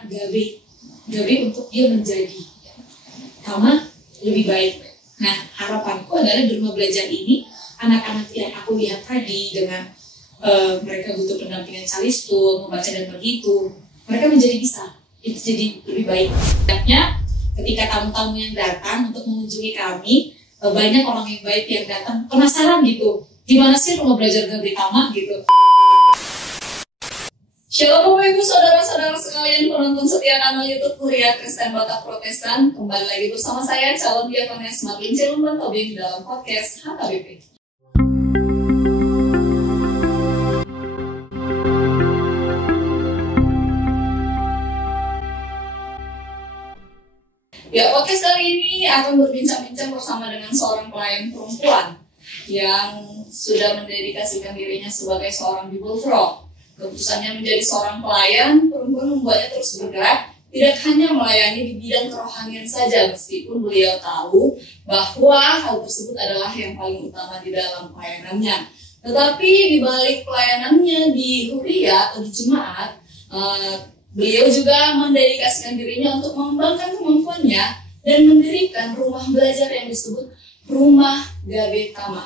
kepada Gabe untuk dia menjadi Tama lebih baik. Nah, harapanku adalah di rumah belajar ini anak-anak yang aku lihat tadi dengan mereka butuh pendampingan calistung, membaca dan berhitung, mereka menjadi bisa, itu jadi lebih baik. Ketika tamu-tamu yang datang untuk mengunjungi kami, banyak orang yang baik yang datang penasaran gitu, gimana sih rumah belajar Gabe Tama gitu. Shalom Bapak Ibu Saudara-saudara sekalian penonton setia kanal YouTube Kuliah Kristen Batak Protestan. Kembali lagi bersama saya calon diakonis Marlin Celumban Tobing dalam podcast HKBP. Ya, podcast kali ini akan berbincang-bincang bersama dengan seorang pelayan perempuan yang sudah mendedikasikan dirinya sebagai seorang Bible Pro. Keputusannya menjadi seorang pelayan perempuan membuatnya terus bergerak, tidak hanya melayani di bidang kerohanian saja, meskipun beliau tahu bahwa hal tersebut adalah yang paling utama di dalam pelayanannya. Tetapi di balik pelayanannya di Huria atau di jemaat, beliau juga mendedikasikan dirinya untuk mengembangkan kemampuannya dan mendirikan rumah belajar yang disebut Rumah Gabe Tama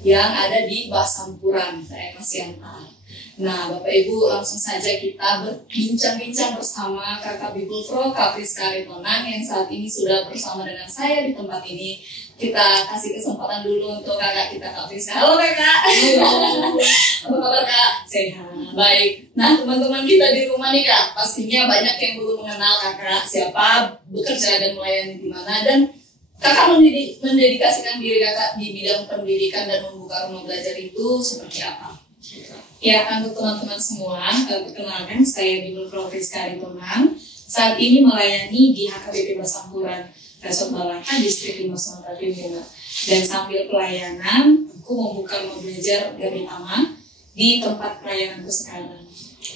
yang ada di Basampuran, daerah Siantar. Nah, Bapak Ibu, langsung saja kita berbincang-bincang bersama Kakak Bible Pro, Kak Friska Ritonang yang saat ini sudah bersama dengan saya di tempat ini. Kita kasih kesempatan dulu untuk kakak kita, Kak Friska. Halo Kakak. Halo. Apa kabar Kak? Sehat. Baik. Nah, teman-teman kita di rumah nih Kak, pastinya banyak yang belum mengenal Kakak, siapa, bekerja dan melayani di mana, dan Kakak mendedikasikan diri Kakak di bidang pendidikan dan membuka rumah belajar itu seperti apa? Ya, untuk teman-teman semua, perkenalkan saya Bible Pro Friska Ritonang. Saat ini melayani di HKBP Basampuran, Resort Balaka, Distrik 5 Sumatera Timur. Dan sambil pelayanan, aku membuka rumah belajar Gabe Tama di tempat pelayananku sekarang.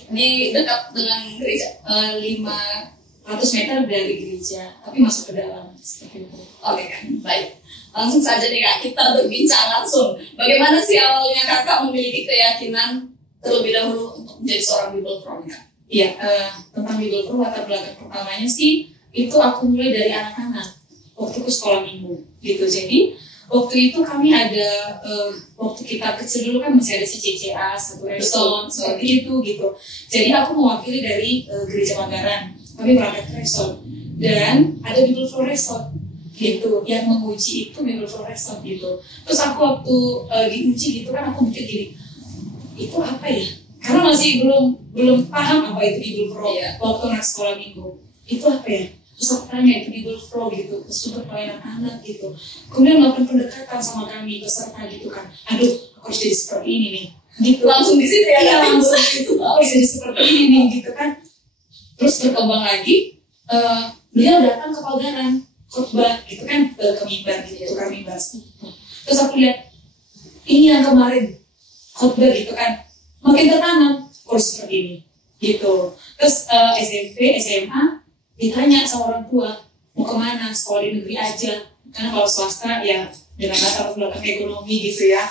Di dekat dengan gereja? 500 meter dari gereja, tapi masuk ke dalam seperti itu. Oke kan, baik. Langsung saja nih Kak, kita berbincang langsung. Bagaimana sih awalnya Kakak memiliki keyakinan terlebih dahulu untuk menjadi seorang Bible Pro Kak? Iya, tentang Bible Pro latar belakang pertamanya sih itu aku mulai dari anak-anak waktu ke sekolah minggu gitu. Jadi waktu itu kami ada waktu kita kecil dulu kan masih ada si CCA, satu resort seperti itu gitu. Jadi aku mewakili dari gereja Manggaran, kami berangkat ke resort dan ada Bible Pro Resort gitu, yang menguji itu Bible Pro Resort gitu. Terus aku waktu diuji gitu kan aku mikir gini, itu apa ya? Karena masih belum paham apa itu Bible Pro waktu anak sekolah minggu. Itu apa ya? Terus aku tanya itu Bible Pro gitu, terus untuk pelayanan anak gitu. Kemudian melakukan pendekatan sama kami peserta gitu kan. Aduh, aku harus jadi seperti ini nih. Gitu. Langsung di situ ya? Iya, langsung gitu. Aku harus jadi seperti ini nih gitu kan. Terus berkembang lagi, beliau datang ke Pagaran khotbah gitu kan, ke mimbar gitu, kami bahas. Terus aku lihat ini yang kemarin khotbah gitu kan, makin tertanam kursus seperti ini gitu. Terus SMP, SMA ditanya sama orang tua mau kemana, sekolah di negeri aja, karena kalau swasta ya dengan latar belakang ekonomi gitu ya,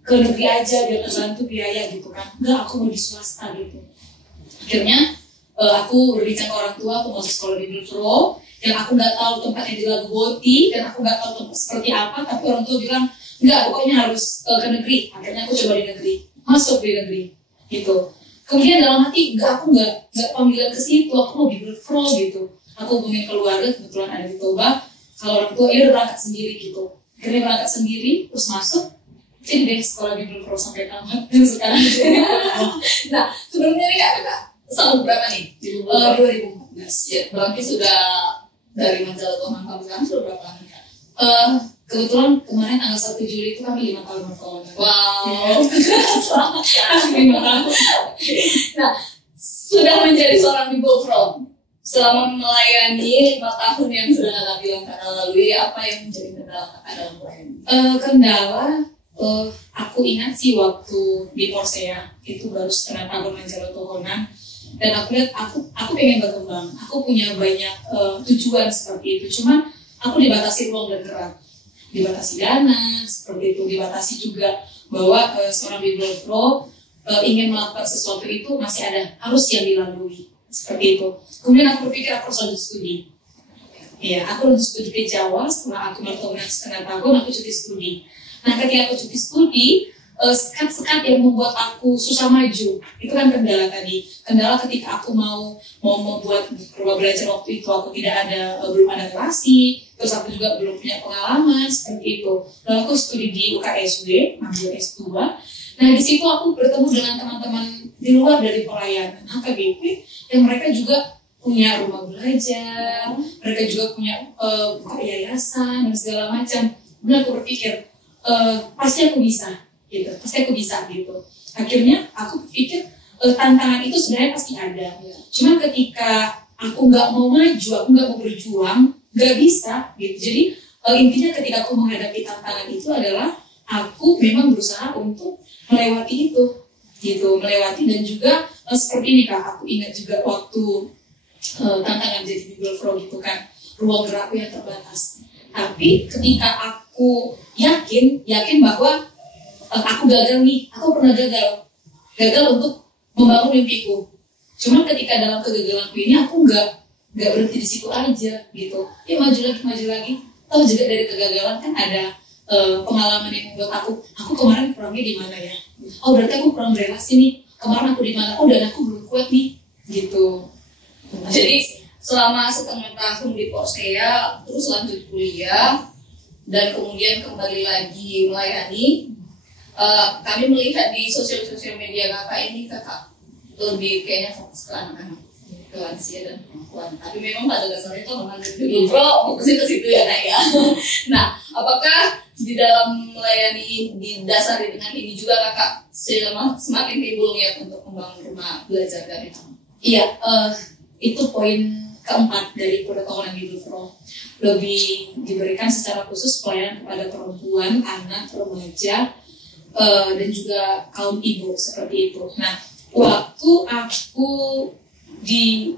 ke negeri aja biar terbantu biaya gitu kan. Enggak, aku mau di swasta gitu. Akhirnya aku berbincang ke orang tua, aku masuk sekolah di Bible Pro yang aku nggak tahu tempatnya di Lagu Boti dan aku nggak tahu tempat seperti apa, tapi orang tua bilang enggak, pokoknya harus ke negeri. Akhirnya aku coba di negeri, masuk di negeri gitu. Kemudian dalam hati aku nggak panggilan ke situ, aku mau Bible Pro gitu. Aku hubungin keluarga, kebetulan ada di Toba, kalau orang tua ya udah berangkat sendiri gitu. Akhirnya berangkat sendiri, terus masuk, jadi deh sekolah Bible Pro sampai tamat dan sekarang. Nah, sebelumnya nih Kak, tahun berapa nih? 2014. Ya, berarti sudah dari Majalah Tuhan kamu sekarang sudah berapa lama Kak? Kebetulan kemarin tanggal 1 Juli itu kami 5 tahun berkawan. Wow, Selamat ya. 5 tahun. Nah, sudah menjadi seorang Bible Pro selama melayani 5 tahun yang sudah Kakak bilang Kakak lalui, apa yang menjadi kendala Kakak dalam melayani? Kendala, aku ingat sih waktu di Porsea itu baru setengah tahun Majalah Tuhan, dan aku lihat aku pengen berkembang, aku punya banyak tujuan seperti itu, cuma aku dibatasi ruang dan gerak, dibatasi dana seperti itu, dibatasi juga bahwa seorang Bible Pro ingin melakukan sesuatu itu masih ada harus yang dilalui seperti itu. Kemudian aku berpikir aku harus lanjut studi. Ya, aku lanjut studi ke Jawa. Setelah aku bertahun setengah tahun, aku cuti studi. Nah, ketika aku cuti studi, sekat-sekat yang membuat aku susah maju, itu kan kendala tadi. Kendala ketika aku mau membuat rumah belajar waktu itu, aku belum ada relasi, terus aku juga belum punya pengalaman seperti itu. Lalu aku studi di UKSW, ambil S2. Nah, di situ aku bertemu dengan teman-teman di luar dari pelayanan HKBP yang mereka juga punya rumah belajar, mereka juga punya buka yayasan dan segala macam. Kemudian aku berpikir, pasti aku bisa gitu. Akhirnya aku berpikir tantangan itu sebenarnya pasti ada. Cuman ketika aku nggak mau maju, aku nggak mau berjuang, nggak bisa gitu. Jadi intinya ketika aku menghadapi tantangan itu adalah aku memang berusaha untuk melewati itu gitu, dan juga seperti ini Kak, aku ingat juga waktu tantangan jadi Bible Pro gitu kan, ruang gerakku yang terbatas. Tapi ketika aku yakin bahwa aku gagal nih, aku pernah gagal untuk membangun mimpiku. Cuma ketika dalam kegagalanku ini aku nggak berhenti di situ aja gitu. Ya maju lagi. Tahu juga dari kegagalan kan ada pengalaman yang membuat aku kemarin kurangnya di mana ya? Oh berarti aku kurang relasi nih. Kemarin aku di mana? Oh dan aku belum kuat nih gitu. Jadi selama setengah tahun di Porsea, terus lanjut kuliah, dan kemudian kembali lagi melayani, kami melihat di sosial media kakak ini, kakak lebih kayaknya fokus ke anak-anak, ke lansia dan perempuan. Tapi memang pada dasarnya itu memang Bible Pro fokusnya ke situ ya kak ya. Nah, apakah di dalam melayani didasari dengan ini juga kakak semakin timbul niat untuk membangun rumah belajar dari itu? Iya, itu poin keempat dari protokolan Bible Pro. Lebih diberikan secara khusus pelayanan kepada perempuan, anak, remaja, dan juga kaum ibu seperti itu. Nah, waktu aku di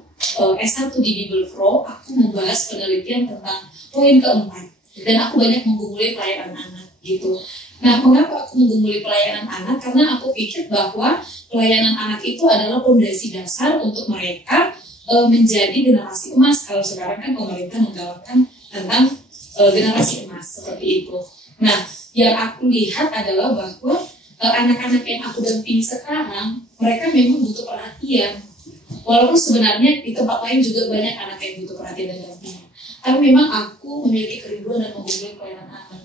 S1 di Bible Pro, aku membahas penelitian tentang poin keempat, dan aku banyak menggumuli pelayanan anak gitu. Nah, mengapa aku menggumuli pelayanan anak? Karena aku pikir bahwa pelayanan anak itu adalah fondasi dasar untuk mereka menjadi generasi emas. Kalau sekarang kan pemerintah menggalakkan tentang generasi emas seperti itu. Nah, yang aku lihat adalah bahwa anak-anak yang aku dampingi sekarang, mereka memang butuh perhatian. Walaupun sebenarnya di tempat lain juga banyak anak yang butuh perhatian dan dampingan. Tapi memang aku memiliki kerinduan dan menggumuli pelayanan anak.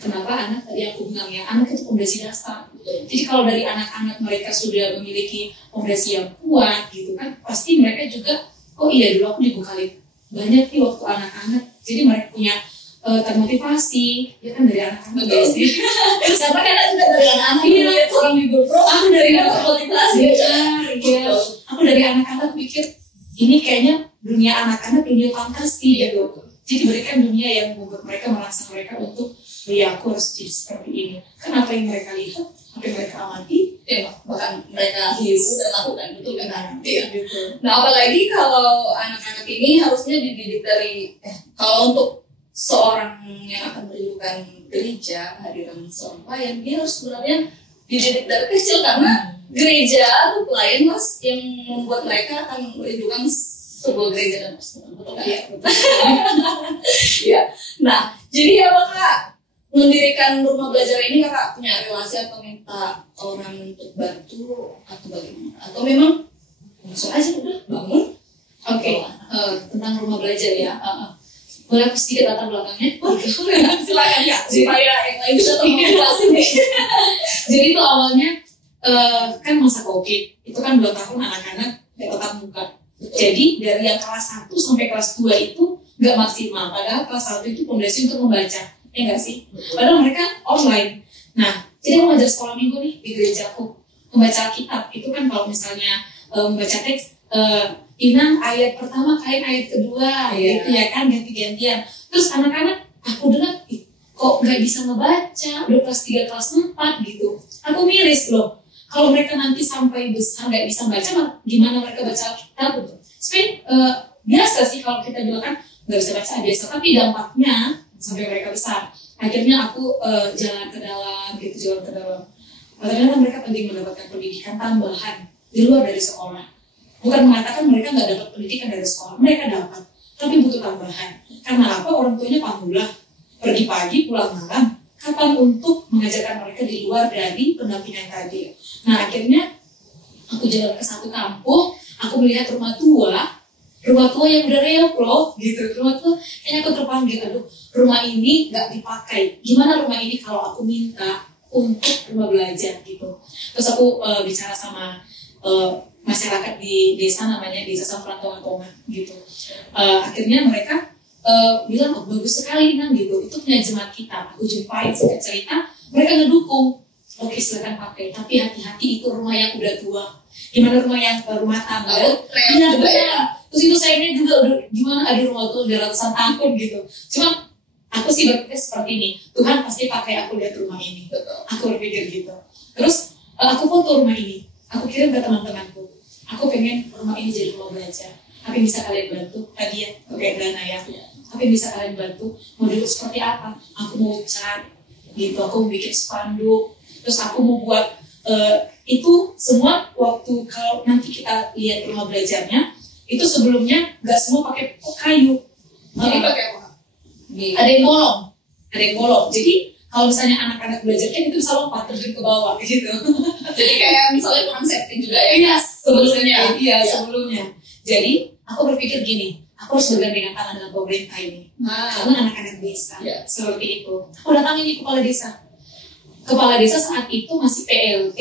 Kenapa anak? Tadi aku bilang ya, anak itu fondasi dasar. Jadi kalau dari anak-anak mereka sudah memiliki fondasi yang kuat gitu kan, pasti mereka juga, oh iya dulu aku dibekali banyak nih waktu anak-anak. Jadi mereka punya termotivasi, ya kan dari anak-anak ya sih. Karena kan juga dari anak-anak melihat seorang Bible Pro, aku dari anak termotivasi. Iya, aku dari anak-anak pikir ini kayaknya dunia anak-anak dunia fantasi gitu. Jadi berikan dunia yang membuat mereka merasa mereka untuk ya aku harus jadi seperti ini. Kan apa yang mereka lihat, apa yang mereka amati, ya bahkan mereka hidup dan lakukan, betul kan? Iya. Gitu. Nah, apalagi kalau anak-anak ini harusnya dididik dari kalau untuk seorang yang akan merindukan gereja, kehadiran seorang pelayan, dia harus sebenarnya dididik dari kecil, karena gereja atau pelayan mas yang membuat mereka akan merindukan sebuah gereja dan persekutuan, betul kan? Iya, betul. Ya. Nah, jadi apakah mendirikan rumah belajar ini kakak punya relasi atau minta orang untuk bantu atau bagaimana? Atau memang langsung aja udah bangun? Oke, tentang rumah belajar ya. Boleh aku sedikit latar belakangnya? Silakan ya, supaya yang lain bisa termotivasi nih. Jadi itu awalnya kan masa COVID, itu kan 2 tahun anak-anak tatap muka. Jadi dari yang kelas 1 sampai kelas 2 itu nggak maksimal. Padahal kelas 1 itu fondasi untuk membaca, ya nggak sih? Padahal mereka online. Nah, jadi aku ngajar sekolah minggu nih di gerejaku, membaca Alkitab. Itu kan kalau misalnya membaca teks, Inang ayat pertama, kalian ayat kedua, gitu ya kan, ganti-gantian. Terus anak-anak, aku dengar, kok nggak bisa ngebaca, udah kelas 3, kelas 4 gitu. Aku miris loh. Kalau mereka nanti sampai besar nggak bisa baca, gimana mereka baca Alkitab gitu. Sebenarnya biasa sih kalau kita bilang kan nggak bisa baca biasa, tapi dampaknya sampai mereka besar. Akhirnya aku jalan ke dalam. Ternyata mereka penting mendapatkan pendidikan tambahan di luar dari sekolah. Bukan mengatakan mereka nggak dapat pendidikan dari sekolah, mereka dapat, tapi butuh tambahan. Karena apa? Orang tuanya pamula, pergi pagi pulang malam. Kapan untuk mengajarkan mereka di luar dari pendampingan tadi? Nah akhirnya aku jalan ke satu kampung, aku melihat rumah tua yang udah reok loh, gitu. Rumah tua, kayaknya aku terpanggil, aduh, rumah ini nggak dipakai. Gimana rumah ini kalau aku minta untuk rumah belajar gitu? Terus aku bicara sama masyarakat di desa, namanya Desa Samperantongan gitu. Akhirnya mereka bilang, oh bagus sekali Nang gitu, itu punya jemaat kita. Aku jumpai, singkat cerita, mereka ngedukung. Oke silakan pakai, tapi hati-hati itu rumah yang udah tua. Gimana rumah yang rumah tangga? Iya benar. Terus itu sayangnya juga udah gimana, ada rumah tua udah ratusan tahun gitu. Cuma aku sih berpikir seperti ini, Tuhan pasti pakai aku lihat rumah ini. Aku berpikir gitu. Terus aku foto rumah ini, aku kirim ke teman-temanku. Aku pengen rumah ini jadi rumah belajar. Apa yang bisa kalian bantu? Tadi ya, kayak dana ya. Apa yang bisa kalian bantu? Model seperti apa? Aku mau cat, gitu. Aku mau bikin spanduk. Terus aku mau buat itu semua waktu kalau nanti kita lihat rumah belajarnya itu sebelumnya nggak semua pakai kayu. Jadi pakai apa? Ada yang bolong. Jadi kalau misalnya anak-anak belajar kan itu bisa lompat terjun ke bawah gitu. Jadi kayak misalnya kurang safety juga ya? Iya sebelumnya. Jadi aku berpikir gini, aku harus bergandengan tangan dengan pemerintah ini. Karena anak-anak desa seperti itu. Aku datangin nih kepala desa saat itu masih PLT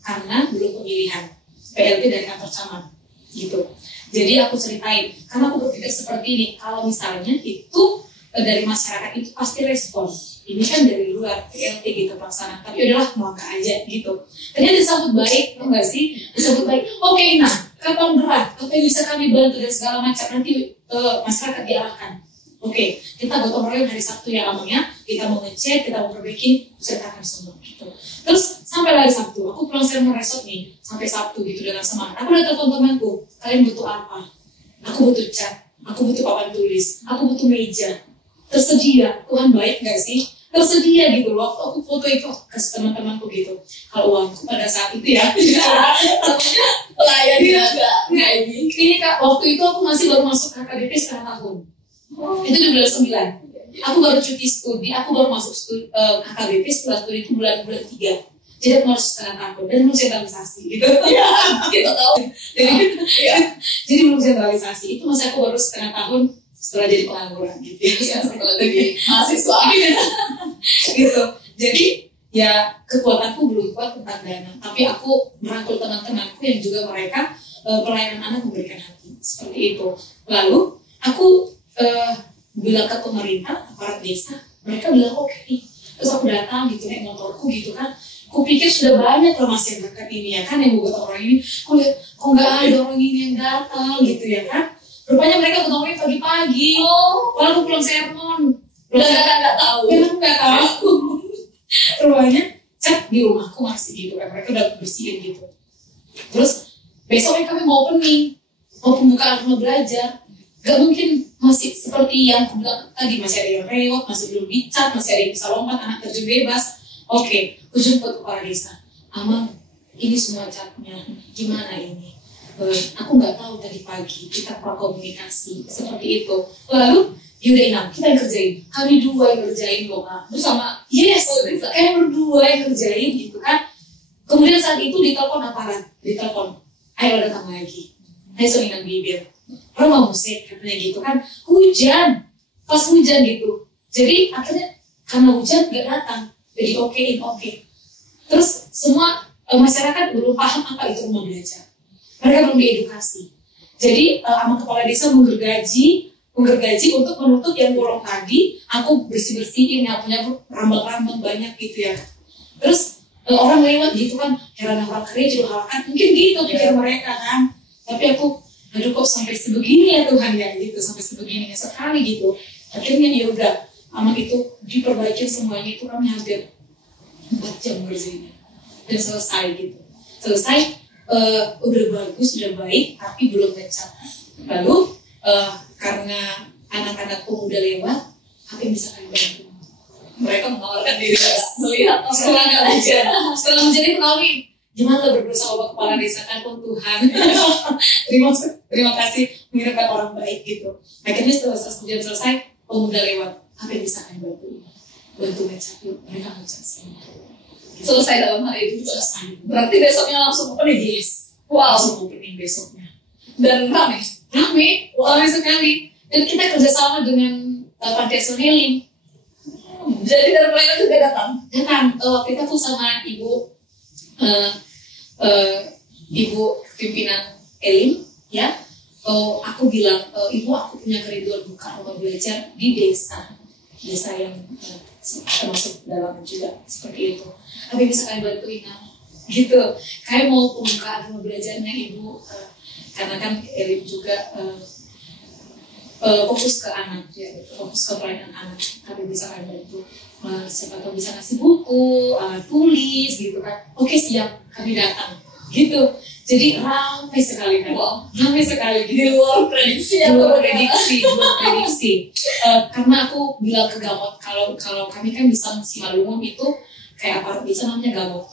karena belum pemilihan. PLT dari kantor camat gitu. Jadi aku ceritain, karena aku berpikir seperti ini, kalau misalnya itu dari masyarakat itu pasti respon. Ini kan dari luar PLT gitu pelaksanaan, tapi udahlah mau angka aja gitu. Ternyata disambut baik, enggak sih? Disambut baik. Oke, nah kapan gerak? Apa yang bisa kami bantu dan segala macam, nanti masyarakat diarahkan. Oke, kita gotong royong hari Sabtu ya amangnya, kita mau ngecek, kita mau perbaiki, ceritakan semua gitu. Terus sampai hari Sabtu, aku pulang sermon resort nih, sampai Sabtu gitu dengan semangat. Aku udah telepon temanku, kalian butuh apa? Aku butuh cat, aku butuh papan tulis, aku butuh meja. Tersedia, Tuhan baik gak sih? Tersedia gitu loh. Aku foto itu kasih teman-temanku gitu. Kalau uangku pada saat itu ya, takutnya pelayan juga. Ini kak, waktu itu aku masih baru masuk KKBP setengah tahun. Itu di bulan 9. Aku baru cuti studi, aku baru masuk KKBP setelah studi itu bulan 3. Jadi aku harus setengah tahun dan belum sentralisasi gitu. Ya, kita tahu. Jadi belum sentralisasi. Itu masih aku baru setengah tahun setelah jadi pengangguran gitu ya. Setelah jadi mahasiswa gitu. Jadi ya kekuatanku belum kuat tentang dana, tapi aku merangkul teman-temanku yang juga mereka pelayanan anak memberikan hati seperti itu. Lalu aku bilang ke pemerintah, aparat desa, mereka bilang oke nih. Terus aku datang gitu naik motorku gitu kan. Kupikir sudah banyak loh masyarakat ini ya kan yang buat orang ini. Aku lihat kok nggak ada orang ini yang datang gitu ya kan. Rupanya mereka ketemu pagi-pagi. Lalu aku pulang sermon. Nggak tahu. Aku nggak tahu. Rupanya cat di rumahku masih gitu kan. Mereka udah bersihin gitu. Terus besoknya kami mau opening, mau pembukaan rumah belajar. Gak mungkin masih seperti yang aku bilang tadi, masih ada yang reot, masih belum dicat, masih ada yang bisa lompat, anak terjun bebas. Oke, aku jemput kepala desa. Amang, ini semua catnya, gimana ini? Aku nggak tahu tadi pagi, kita prakomunikasi seperti itu. Lalu, yaudah Inang, kita yang kerjain. Kami dua yang kerjain loh, Kak. Bersama, yes, kayak berdua yang kerjain gitu kan. Kemudian saat itu ditelepon aparat, ditelepon, ayo datang lagi. Ayo so Inang bibir. Rumah musik katanya gitu kan, hujan, pas hujan gitu. Jadi akhirnya karena hujan gak datang, jadi oke. Terus semua masyarakat belum paham apa itu rumah belajar. Mereka belum diedukasi. Jadi sama kepala desa menggergaji untuk menutup yang bolong tadi. Aku bersih-bersihin, yang punya rambang-rambang banyak gitu ya. Terus orang lewat gitu kan, heran orang kerja juga halakan, mungkin gitu pikir mereka kan. Tapi aku aduh kok sampai sebegini ya Tuhan ya gitu, sampai sebegini sekali gitu. Akhirnya ya udah, aman itu diperbaiki semuanya itu kami hampir 4 jam kerjanya dan selesai gitu. Selesai, udah bagus, udah baik, tapi belum ngecat. Lalu karena anak-anak pemuda lewat, apa yang bisa kami bantu? Mereka menawarkan diri melihat setelah hujan itu kami gimana berdua sama kepala desa kan, oh Tuhan. terima kasih mengirimkan orang baik gitu. Akhirnya setelah ujian selesai, pemuda lewat, apa yang bisa kami bantu ngecat yuk, mereka ngecat semua. Selesai dalam hal itu. Selesai. Berarti besoknya langsung opening. Yes. Wow. Langsung opening besoknya. Dan rame sekali. Dan kita kerjasama dengan Panti Asuhan Elim. Jadi dari pelayanan juga datang. Kita tuh sama ibu pimpinan Elim, ya. Aku bilang, ibu aku punya kerinduan buka rumah belajar di desa yang termasuk dalam juga seperti itu. Tapi bisa kalian bantuin gitu. Kayak mau pembukaan rumah belajarnya ibu, karena kan Elim juga fokus ke anak, ya, fokus ke pelayanan anak. Tapi bisa kalian bantu, siapa tahu bisa ngasih buku, tulis gitu kan. Oke siap, kami datang gitu. Jadi ramai sekali kan, ramai sekali gitu. Di luar prediksi karena aku bilang ke Gamot kalau kami kan bisa Simalungun itu kayak aparat desa namanya Gamot.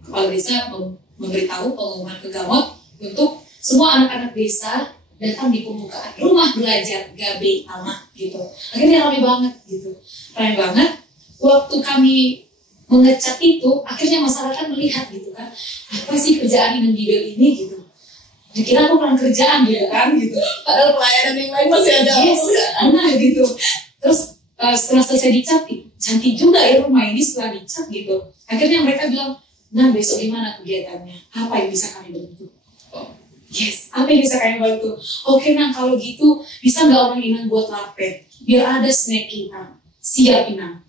Kepala desa memberitahu pengumuman ke Gamot untuk semua anak-anak desa datang di pembukaan rumah belajar Gabe Tama gitu. Akhirnya ramai banget gitu, ramai banget. Waktu kami mengecat itu, akhirnya masyarakat melihat gitu kan, apa sih kerjaan Inang Gibel ini gitu. Dikira aku kurang kerjaan gitu kan gitu. Padahal pelayanan yang lain masih ada. Yes, benar gitu. Terus setelah selesai dicat, cantik juga ya rumah ini setelah dicat gitu. Akhirnya mereka bilang, nah besok gimana kegiatannya? Apa yang bisa kami bantu? Yes, apa yang bisa kami bantu? Oke nah kalau gitu, bisa nggak orang Inang buat lapet? Biar ada snack kita. Siap Inang.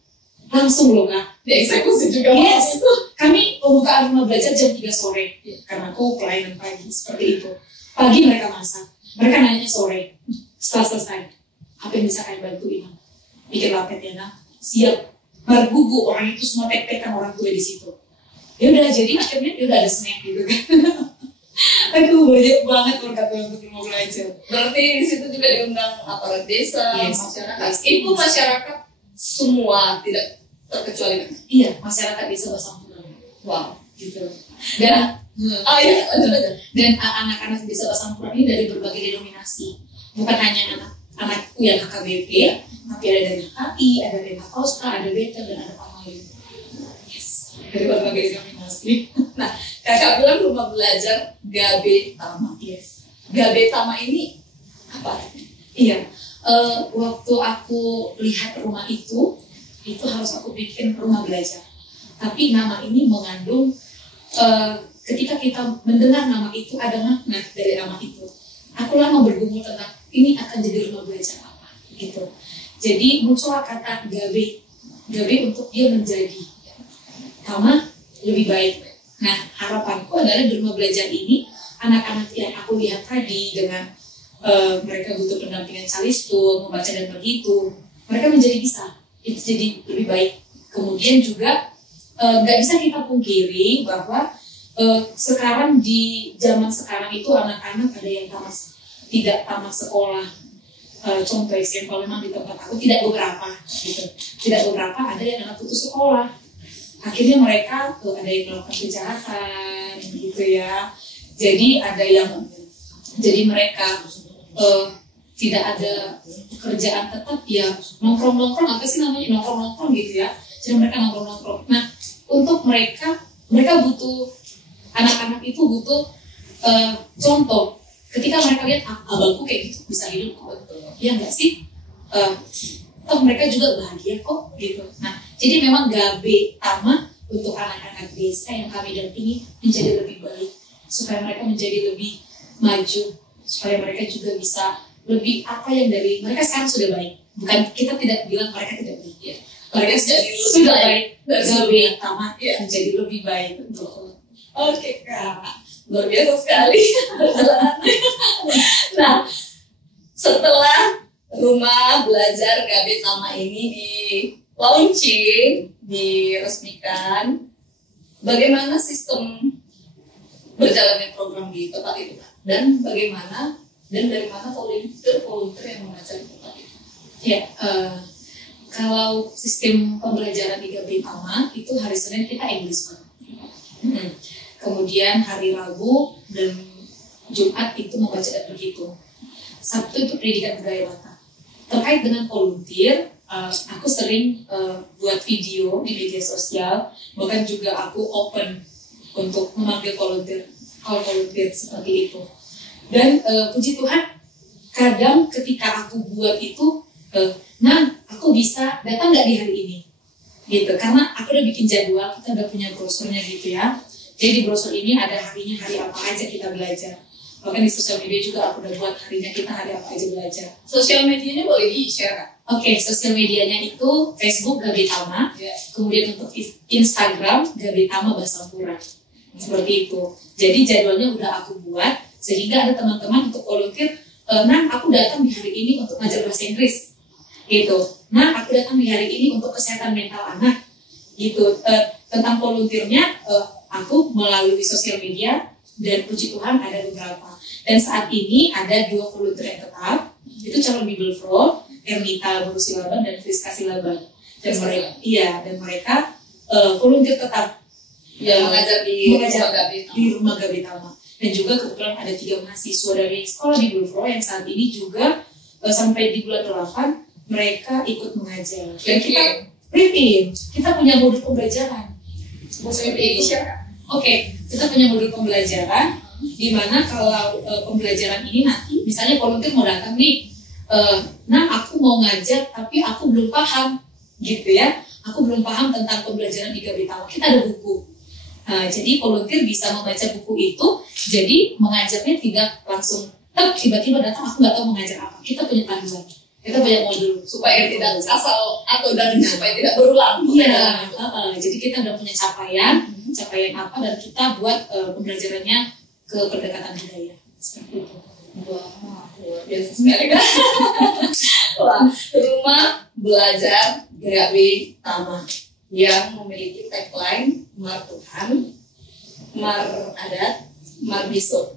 Langsung loh Kak. Dieksekusi juga. Yes, kami pembukaan rumah belajar jam 3 sore. Karena aku pelayanan pagi, seperti itu. Pagi mereka masak. Mereka nanya sore. Setelah selesai, apa yang bisa kalian bantu Inang? Bikin lapet ya Nak. Siap. Bergugu orang itu semua tek-tekan orang tua di situ. Ya udah jadi akhirnya ya udah ada snack gitu kan. Aduh banyak banget berkat untuk rumah belajar. Berarti di situ juga diundang aparat desa, Yes, masyarakat. Itu masyarakat semua tidak terkecuali. Iya, masyarakat desa Basampurang. Wow, Gitu. Dan lanjut aja. Dan anak-anak desa Basampurang ini dari berbagai denominasi. Bukan hanya anak-anakku yang KKBP, tapi ada dari HI, ada dari Hakostra, ada Betel, dan ada Pamain. Yes, dari berbagai denominasi. Nah, kakak bilang rumah belajar Gabe Tama. Yes. Gabe Tama ini apa? Iya. Waktu aku lihat rumah itu harus aku bikin rumah belajar. Tapi nama ini mengandung, ketika kita mendengar nama itu ada makna dari nama itu. Aku lama bergumul tentang ini akan jadi rumah belajar apa, gitu. Jadi muncullah kata Gabe untuk dia menjadi Tama lebih baik. Nah harapanku adalah di rumah belajar ini anak-anak yang aku lihat tadi dengan mereka butuh pendampingan calistung, membaca dan berhitung, mereka menjadi bisa, itu jadi lebih baik. Kemudian juga nggak bisa kita pungkiri bahwa sekarang di zaman sekarang itu anak-anak ada yang tidak tamat sekolah. Contoh eksempel memang di tempat aku tidak beberapa gitu, tidak beberapa ada yang anak putus sekolah. Akhirnya mereka ada yang melakukan kejahatan gitu ya. Jadi mereka tidak ada pekerjaan tetap ya, nongkrong apa sih namanya, nongkrong gitu ya. Jadi mereka nongkrong. Nah untuk mereka butuh, anak-anak itu butuh contoh. Ketika mereka lihat abangku kayak gitu bisa hidup kok, ya enggak sih? Mereka juga bahagia kok gitu. Nah jadi memang Gabe Tama untuk anak-anak desa yang kami dampingi menjadi lebih baik, supaya mereka menjadi lebih maju, supaya mereka juga bisa lebih apa yang dari mereka sekarang sudah baik. Bukan kita tidak bilang mereka tidak baik ya. Mereka sudah baik dan Gabe Tama menjadi lebih baik untuk. Oke Kak, luar biasa sekali. Nah, setelah rumah belajar Gabe Tama ini di launching, diresmikan, bagaimana sistem berjalannya program di tempat itu, dan bagaimana dan dari mana volunteer yang mengajar di tempat itu? Ya, kalau sistem pembelajaran di Gabe Tama itu hari Senin kita English, Kemudian hari Rabu dan Jumat itu membaca dan berhitung. Sabtu itu pendidikan budaya Batak. Terkait dengan volunteer, aku sering buat video di media sosial, bahkan juga aku open untuk memanggil volunteer seperti itu. Dan puji Tuhan, kadang ketika aku buat itu, aku bisa datang nggak di hari ini? Gitu, karena aku udah bikin jadwal, kita udah punya brosurnya gitu ya. Jadi di brosur ini ada harinya, hari apa aja kita belajar. Bahkan di sosial media juga aku udah buat harinya kita hari apa aja belajar. Sosial medianya boleh di-share kan? Oke, sosial medianya itu Facebook Gabi Tama, kemudian untuk Instagram Gabi Tama Basampura. Seperti itu. Jadi jadwalnya udah aku buat, sehingga ada teman-teman untuk volunteer, aku datang di hari ini untuk ngajar bahasa Inggris. Gitu. Aku datang di hari ini untuk kesehatan mental anak. Gitu. Tentang volunteernya, aku melalui sosial media, dan puji Tuhan ada beberapa. Dan saat ini ada 2 volunteer yang tetap, itu calon Bible Pro, Ernita Baru Silaban dan Friska Silaban. Dan mereka volunteer tetap yang mengajar di rumah Gabi Tama. Dan juga kebetulan ada 3 mahasiswa dari sekolah Bible Pro yang saat ini juga sampai di bulan 8 mereka ikut mengajar. Dan kita briefing, kita punya modul pembelajaran. Oke, kita punya modul pembelajaran di mana kalau pembelajaran ini nanti misalnya volunteer mau datang nih, aku mau ngajar tapi aku belum paham gitu ya, aku belum paham tentang pembelajaran di Gabi Tama. Kita ada buku, jadi volunteer bisa membaca buku itu, jadi mengajarnya tidak langsung tiba-tiba datang aku nggak tahu mengajar apa. Kita punya panduan, kita punya modul supaya tidak asal atau dan supaya tidak berulang. Iya, jadi kita udah punya capaian apa, dan kita buat pembelajarannya ke pendekatan budaya seperti itu. Wah, luar biasa sekali kan. Wah, rumah belajar Gabi Tama yang memiliki tagline Mar Tuhan, Mar Adat, Mar Bisu.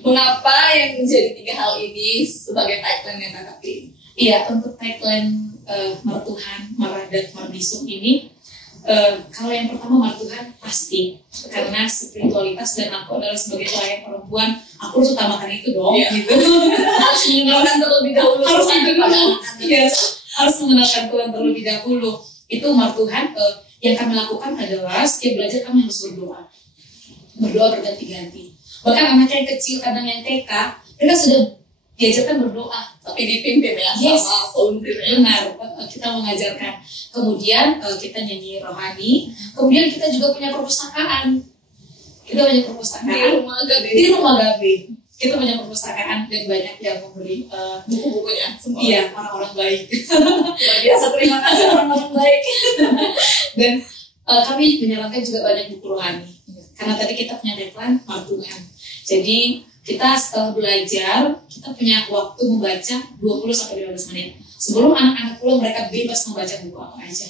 Mengapa yang menjadi 3 hal ini sebagai tagline yang kakak pilih? Iya, untuk tagline Mar Tuhan, Mar Adat, Mar Bisu ini, kalau yang pertama Mar Tuhan pasti, karena spiritualitas dan aku adalah sebagai pelayan perempuan, aku harus utamakan itu dong, gitu. Harus mengenalkan terlebih dahulu. Harus mengenalkan Tuhan terlebih dahulu. Itu Mar Tuhan. Yang kami lakukan adalah setiap belajar kami harus berdoa berganti-ganti. Bahkan anak yang kecil, kadang yang TK, mereka sudah diajarkan berdoa, tapi dipimpin ya sama volunteer. Benar, kita mengajarkan. Kemudian kita nyanyi rohani. Kemudian kita juga punya perpustakaan. Kita punya perpustakaan di rumah Gabi. Kita punya perpustakaan dan banyak yang memberi buku-bukunya. Iya, orang-orang baik. Biasa, terima kasih orang-orang baik. Dan kami menyarankan juga banyak buku rohani. Karena tadi kita punya tagline Mar Tuhan. Jadi kita setelah belajar, kita punya waktu membaca 20-15 menit. Sebelum anak-anak pulang, mereka bebas membaca buku apa aja.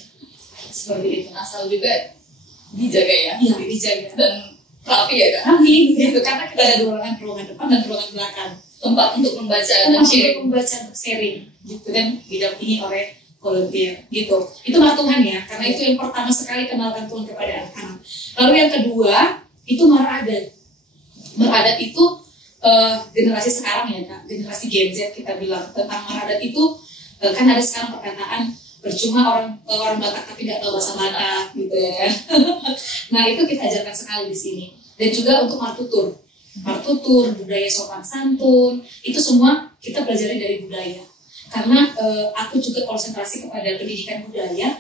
Seperti itu. Asal juga dijaga ya. Iya, dijaga. Dan rapi ya kan? Rapi, gitu. Karena kita ada ruangan depan dan ruangan belakang. Tempat untuk membaca dan sharing. Membaca untuk sharing. Gitu, dan didampingi oleh volunteer. Gitu. Itu Mar Tuhan ya. Karena itu yang pertama sekali kenalkan Tuhan kepada anak-anak. Lalu yang kedua, itu Mar Adat. Mar Adat itu generasi sekarang ya Kak, generasi Gen Z kita bilang tentang Mar Adat itu, kan ada sekarang perkataan percuma orang Batak tapi nggak tahu bahasa Batak gitu ya kan. Nah itu kita ajarkan sekali di sini. Dan juga untuk Mar Tutur, budaya sopan santun, itu semua kita pelajari dari budaya. Karena aku juga konsentrasi kepada pendidikan budaya.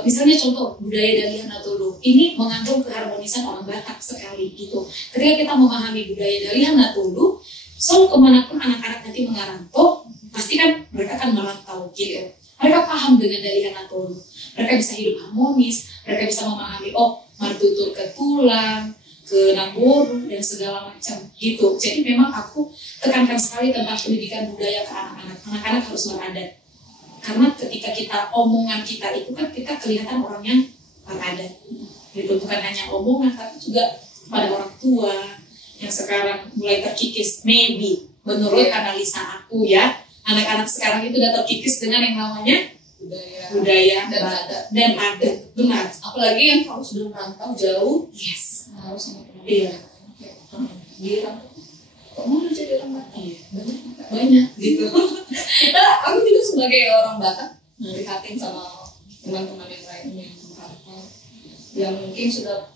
Misalnya contoh budaya Dalihan Natulu ini mengandung keharmonisan orang Batak sekali gitu. Ketika kita memahami budaya Dalihan Natulu, so kemanapun anak-anak nanti mengarantau, pasti kan mereka akan merantau gitu. Mereka paham dengan Dalihan Natulu, mereka bisa hidup harmonis, mereka bisa memahami Mar Tutur ke Tulang, ke Namboru dan segala macam gitu. Jadi memang aku tekankan sekali tentang pendidikan budaya ke anak-anak. Anak-anak harus beradat. Karena ketika kita omongan kita itu kan kita kelihatan orang yang beradat. Gitu, bukan hanya omongan tapi juga pada orang tua yang sekarang mulai terkikis, maybe menurut analisa aku ya, anak-anak sekarang itu udah terkikis dengan yang namanya budaya dan adat. Benar. Apalagi yang kalau sudah merantau jauh, Yes. harus sama teman. Iya. Di rantau, kok mau jadi orang Batak? Iya. Banyak Gitu. aku juga sebagai orang Batak prihatin sama teman-teman yang lain yang merantau, yang mungkin sudah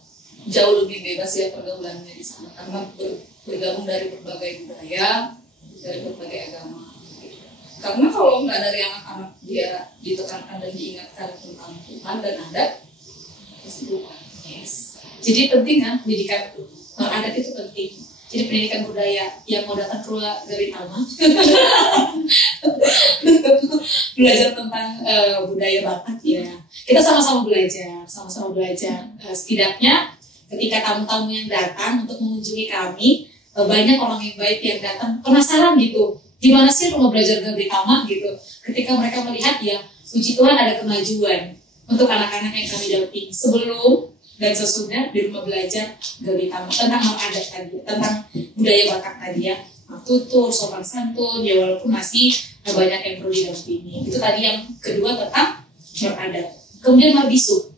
jauh lebih bebas ya pergaulannya di sana karena bergabung dari berbagai budaya, dari berbagai agama. Karena kalau nggak dari anak-anak dia ditekankan dan diingatkan tentang Tuhan dan adat, pasti lupa. Yes. Jadi penting kan pendidikan adat itu penting. Jadi pendidikan budaya yang mau datang keluar dari Tama belajar tentang budaya Batak ya. Kita sama-sama belajar. Setidaknya ketika tamu-tamu yang datang untuk mengunjungi kami, banyak orang yang baik yang datang penasaran gitu. Gimana sih rumah belajar Gabri Tama gitu. Ketika mereka melihat ya, puji Tuhan ada kemajuan untuk anak-anak yang kami dampingi sebelum dan sesudah di rumah belajar Gabri Tama tentang hal adat tadi, tentang budaya Batak tadi ya. Tutur, sopan santun, ya walaupun masih banyak yang perlu didampingi. Itu tadi yang kedua tentang beradat. Kemudian marbisuk.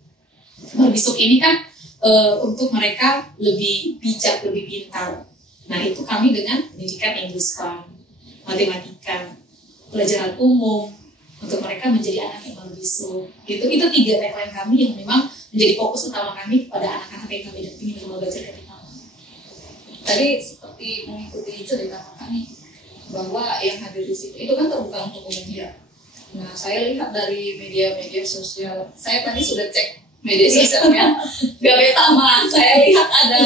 Marbisuk ini kan untuk mereka lebih bijak, lebih pintar. Nah itu kami dengan pendidikan English Fund, matematika, pelajaran umum untuk mereka menjadi anak yang marbisuk. Gitu. Itu 3 tagline kami yang memang menjadi fokus utama kami pada anak-anak yang kami dampingi di rumah belajar Gabri Tama. Tadi seperti mengikuti cerita kakak nih, bahwa yang hadir di situ itu kan terbuka untuk umum ya. Nah saya lihat dari media-media sosial, saya tadi sudah cek media sosialnya Gabri Tama, saya lihat ada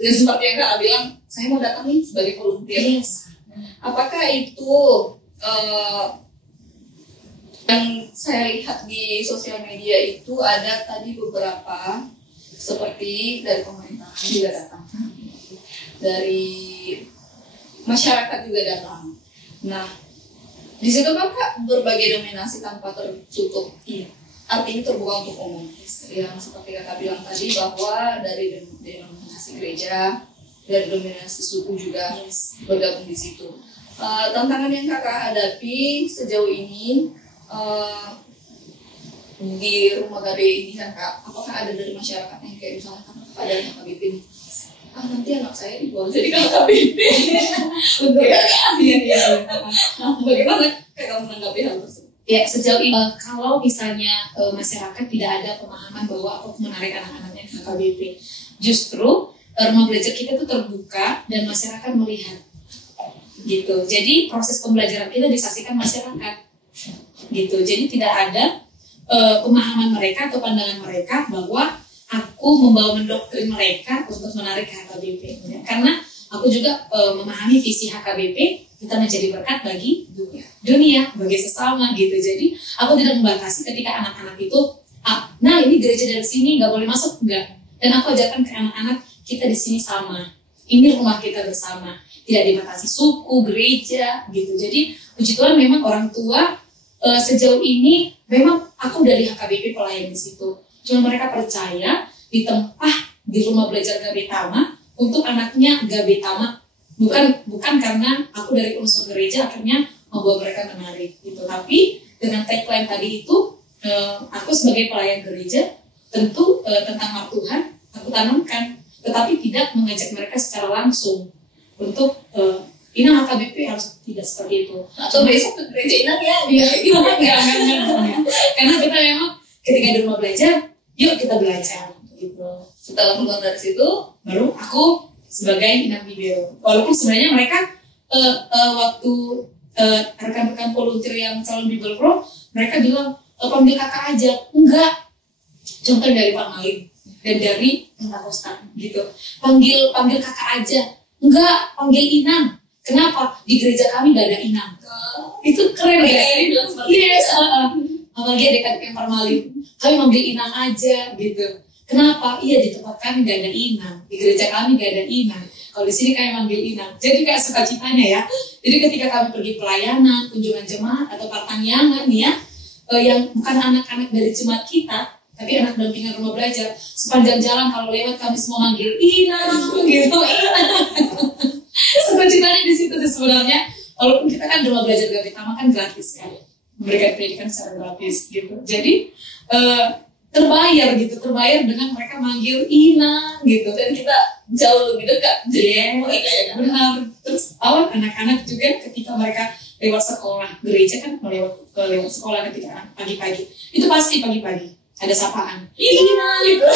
dan seperti yang kakak bilang, saya mau datang nih sebagai volunteer. Yes. Apakah itu yang saya lihat di sosial media itu ada tadi beberapa seperti dari pemerintahan juga datang, dari masyarakat juga datang. Nah, di situ kan Kak berbagai dominasi tanpa tertutup. Iya. Artinya terbuka untuk umum. Yang seperti Kakak bilang tadi bahwa dari denominasi gereja, dari dominasi suku juga bergabung di situ. Tantangan yang Kakak hadapi sejauh ini di rumah Gabe ini kan Kak, apakah ada dari masyarakat yang kayak misalnya Kakak dari HKBP nih? Nanti anak saya dibuang jadi KKBP. Untuk iya. Bagaimana kamu menanggapi hal tersebut? Ya sejauh ini kalau misalnya masyarakat tidak ada pemahaman bahwa aku menarik anak-anaknya ke KKBP, justru rumah belajar kita itu terbuka dan masyarakat melihat, gitu. Jadi proses pembelajaran kita disaksikan masyarakat, gitu. Jadi tidak ada pemahaman mereka atau pandangan mereka bahwa aku membawa mendoktrin mereka untuk menarik ke HKBP, ya. Karena aku juga memahami visi HKBP, kita menjadi berkat bagi dunia, bagi sesama gitu. Jadi aku tidak membatasi ketika anak-anak itu, nah ini gereja dari sini nggak boleh masuk, enggak. Dan aku ajarkan ke anak-anak, kita di sini sama, ini rumah kita bersama, tidak dibatasi suku, gereja gitu. Jadi puji Tuhan memang orang tua sejauh ini memang aku dari HKBP pelayan di situ. Cuma mereka percaya ditempah di rumah belajar Gabri Tama untuk anaknya Gabri Tama, bukan karena aku dari unsur gereja akhirnya membawa mereka menarik gitu. Tapi dengan tagline tadi itu, aku sebagai pelayan gereja tentu tentang Tuhan aku tanamkan, tetapi tidak mengajak mereka secara langsung untuk Inang HKBP harus tidak seperti itu. Atau besok ke gereja Inang ya? Iya, karena kita memang ketika di rumah belajar, yuk kita belajar gitu. Setelah keluar dari situ, baru aku sebagai Inang Bibel. Walaupun sebenarnya mereka waktu rekan-rekan volunteer yang calon Bible Pro, mereka bilang panggil kakak aja. Enggak. Contoh dari Pak Malik dan dari Pentakosta gitu. Panggil kakak aja. Enggak, panggil Inang. Kenapa? Di gereja kami gak ada Inang. Itu keren ya sih? Yes. Apalagi adik-adik yang Pak Malik. Kami manggil Inang aja gitu. Kenapa? Iya, di tempat kami gak ada Inang. Di gereja kami gak ada Inang. Kalau di sini kami manggil Inang. Jadi kayak sukacitanya ya. Jadi ketika kami pergi pelayanan, kunjungan jemaat atau pertanyaan nih ya, yang bukan anak-anak dari jemaat kita, tapi anak dampingan rumah belajar, sepanjang jalan kalau lewat kami semua manggil Inang gitu. Sukacitanya di situ sebenarnya. Walaupun kita kan rumah belajar Gabri Tama kan gratis kan. memberikan pendidikan secara gratis gitu. Jadi terbayar dengan mereka manggil Ina gitu, dan kita jauh lebih dekat jadi benar. Terus anak-anak juga ketika mereka lewat sekolah, gereja kan lewat sekolah ketika pagi-pagi, itu pasti pagi-pagi ada sapaan Ina gitu.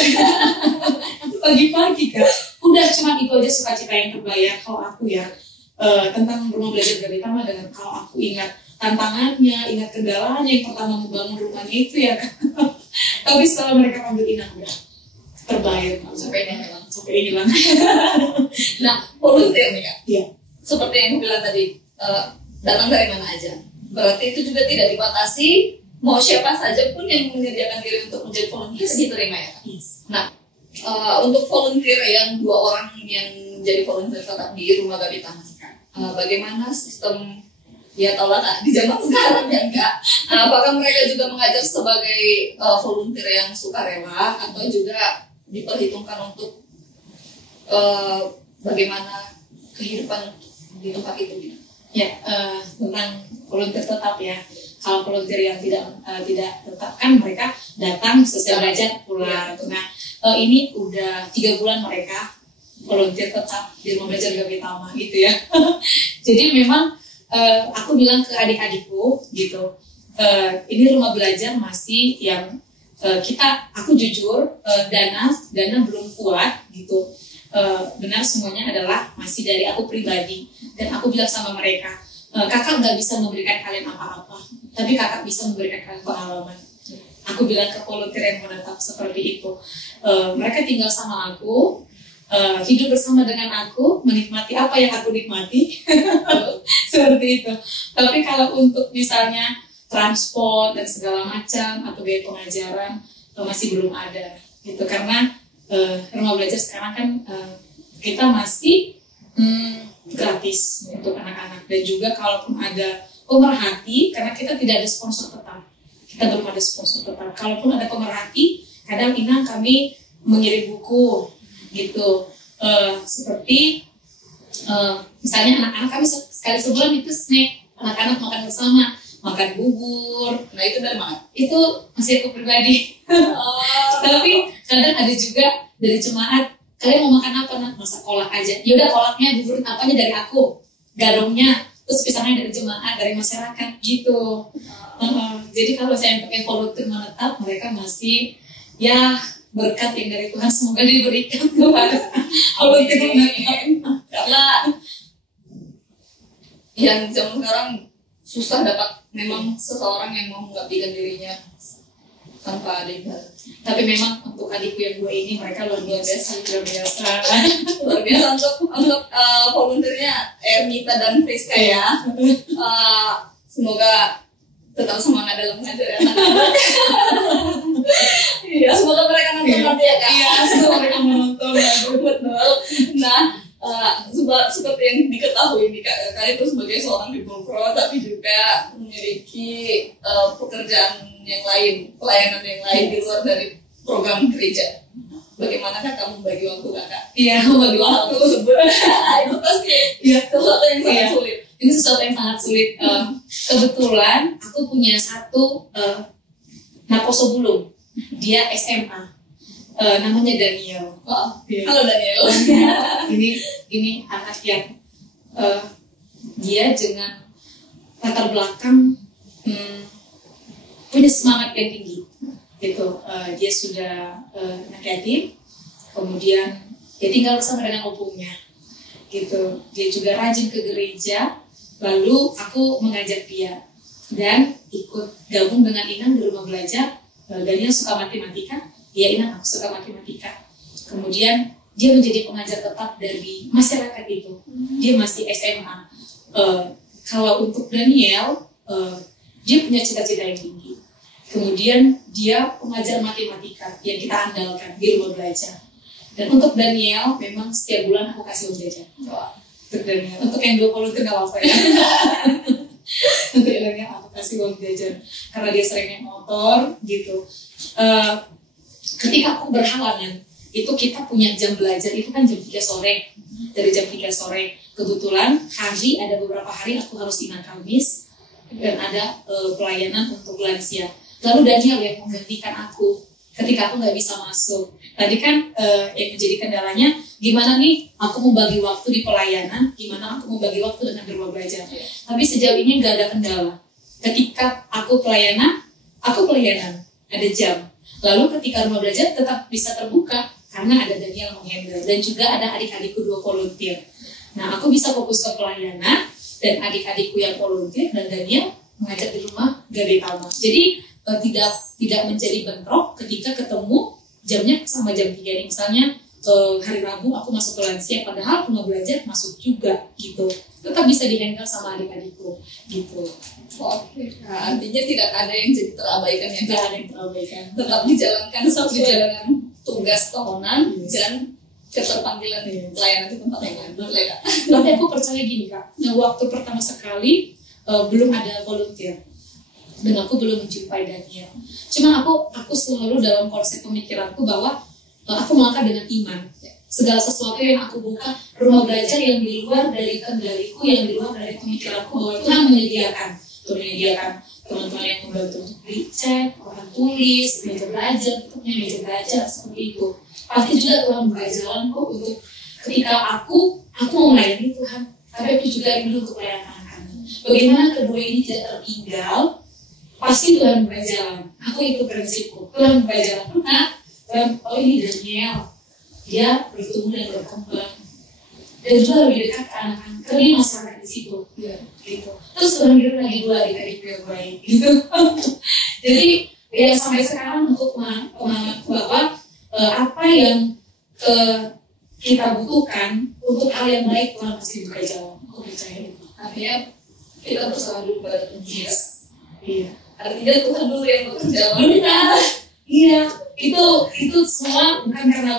Itu pagi-pagi kan udah cuma itu aja sukacita yang terbayar. Kalau aku ya tentang rumah belajar Gabitama, dengan kalau aku ingat tantangannya, ingat kendalanya yang pertama membangun rumahnya itu ya kan. Tapi setelah mereka panggil Ina udah terbayar sampai ini hilang. Nah, volunteer nih Kak. Iya. Seperti yang bilang tadi, datang dari mana aja. Berarti itu juga tidak dibatasi, mau siapa saja pun yang menyediakan diri untuk menjadi volunteer diterima ya Kak. Yes. Nah, untuk volunteer yang 2 orang yang jadi volunteer tetap di rumah Gabitama Kak, bagaimana sistem ya tolak di zaman sekarang ya Kak? Apakah mereka juga mengajar sebagai volunteer yang sukarela atau juga diperhitungkan untuk bagaimana kehidupan di tempat itu gitu? Ya, tentang volunteer tetap ya. Kalau volunteer yang tidak tetap kan mereka datang selesai belajar pulang. Nah, ini udah 3 bulan mereka volunteer tetap di rumah belajar Gabitama gitu ya. Jadi memang aku bilang ke adik-adikku gitu, ini rumah belajar masih yang aku jujur dana belum kuat gitu. Benar semuanya adalah masih dari aku pribadi, dan aku bilang sama mereka, kakak nggak bisa memberikan kalian apa-apa, tapi kakak bisa memberikan kalian pengalaman. Aku bilang ke volunteer yang menetap seperti itu, mereka tinggal sama aku, hidup bersama dengan aku, menikmati apa yang aku nikmati. Seperti itu. Tapi kalau untuk misalnya transport dan segala macam atau biaya pengajaran masih belum ada gitu, karena rumah belajar sekarang kan kita masih gratis untuk anak-anak, dan juga kalaupun ada pemerhati, karena kita tidak ada sponsor tetap, kita belum ada sponsor tetap. Kalaupun ada pemerhati, kadang kami mengirim buku gitu, seperti misalnya anak-anak kami sekali sebulan itu snack, anak-anak makan bersama, makan bubur. Nah itu dari mana? Itu masih aku pribadi. Tapi kadang ada juga dari jemaat, kalian mau makan apa? Nah, masak kolak aja. Yaudah, kolaknya, bubur apanya dari aku, garongnya, terus pisangnya dari jemaat, dari masyarakat gitu. Jadi kalau saya pakai volunteer menetap, mereka masih ya berkat yang dari Tuhan semoga diberikan kepada volunteer menetap. Karena yang zaman sekarang susah dapat memang seseorang yang mau mengabdikan dirinya tanpa ada ibadah. Tapi memang untuk adikku yang 2 ini, mereka luar biasa. Luar biasa untuk volunteernya Ernita dan Friska ya. Semoga tetap semangat dalam mengajar anak-anak. Iya, semoga mereka nonton nanti ya Kak. Iya, semoga mereka menonton. Betul. Nah, seperti yang diketahui nih Kak, kalian itu sebagai seorang people pro, tapi juga memiliki pekerjaan yang lain, pelayanan yang lain di luar dari program gereja. Bagaimana kamu bagi waktu Kakak? Iya, bagi waktu tersebut. Itu pasti sesuatu yang sangat sulit. Ini sesuatu yang sangat sulit. Kebetulan aku punya satu naposo bulung, dia SMA, namanya Daniel. Halo Daniel. Ini anak yang dia dengan latar belakang punya semangat yang tinggi gitu. Dia sudah anak yatim, kemudian dia tinggal bersama dengan opungnya gitu. Dia juga rajin ke gereja, lalu aku mengajak dia dan ikut gabung dengan Inang di rumah belajar. Daniel suka matematika, Inang aku suka matematika. Kemudian dia menjadi pengajar tetap dari masyarakat itu. Dia masih SMA. Kalau untuk Daniel, dia punya cita-cita yang tinggi. Kemudian dia pengajar matematika yang kita andalkan di rumah belajar. Dan untuk Daniel, memang setiap bulan aku kasih uang jajan. Untuk Daniel, untuk yang 20 itu gak apa-apa ya. Untuk Daniel aku kasih uang jajan karena dia sering naik motor gitu. Ketika aku berhalangan, itu kita punya jam belajar itu kan jam 3 sore. Dari jam 3 sore, kebetulan ada beberapa hari aku harus Inang Kamis, dan ada pelayanan untuk lansia. Lalu Daniel yang menggantikan aku ketika aku nggak bisa masuk. Tadi kan yang menjadi kendalanya, gimana nih aku membagi waktu di pelayanan, gimana aku membagi waktu dengan rumah belajar. Tapi sejauh ini nggak ada kendala. Ketika aku pelayanan, ada jam. Lalu ketika rumah belajar tetap bisa terbuka, karena ada Daniel menghandle. Dan juga ada adik-adikku 2 volunteer. Nah, aku bisa fokus ke pelayanan, dan adik-adikku yang volunteer, dan Daniel mengajar di rumah Gabe Tama. Jadi, tidak menjadi bentrok ketika ketemu jamnya sama jam 3 nih. Misalnya hari Rabu aku masuk ke lansia, padahal rumah belajar masuk juga gitu. Tetap bisa dihandle sama adik-adikku gitu. Oke. Nah, artinya tidak ada yang jadi terabaikan ya. Tidak ada yang terabaikan. Tetap dijalankan sesuai dengan tugas tahunan dan keterpanggilan pelayanan di tempat yang lain. Tapi aku percaya gini Kak, waktu pertama sekali belum ada volunteer. Dan aku belum menjumpai Daniel. Cuma aku selalu dalam konsep pemikiranku bahwa aku melangkah dengan iman. Segala sesuatu yang aku buka, rumah belajar yang di luar dari kendaliku, yang di luar dari pemikiranku, bahwa Tuhan menyediakan teman-teman yang membantu untuk beli cek, orang tulis, meja belajar, itu punya meja belajar seperti itu. Pasti juga Tuhan buka jalan kok untuk ketika aku mau melayani Tuhan, tapi aku juga rindu untuk melayani anak-anak. Bagaimana kedua ini tidak tertinggal? Pasti Tuhan buka jalan. Aku itu prinsipku. Tuhan buka jalan. Oh ini Daniel, dia bertumbuh dan berkembang, dan juga lebih dekat ke anak-anak. Karena dia masyarakat di situ, gitu. Terus Tuhan bilang lagi 2 adik-adik yang baik, gitu. Jadi ya sampai sekarang untuk pemahamanku bahwa apa yang kita butuhkan untuk hal yang baik, Tuhan pasti buka jalan. Aku percaya itu. Artinya kita bersama dulu pada Tuhan. Iya. Artinya Tuhan dulu yang bekerja. Iya, itu semua bukan karena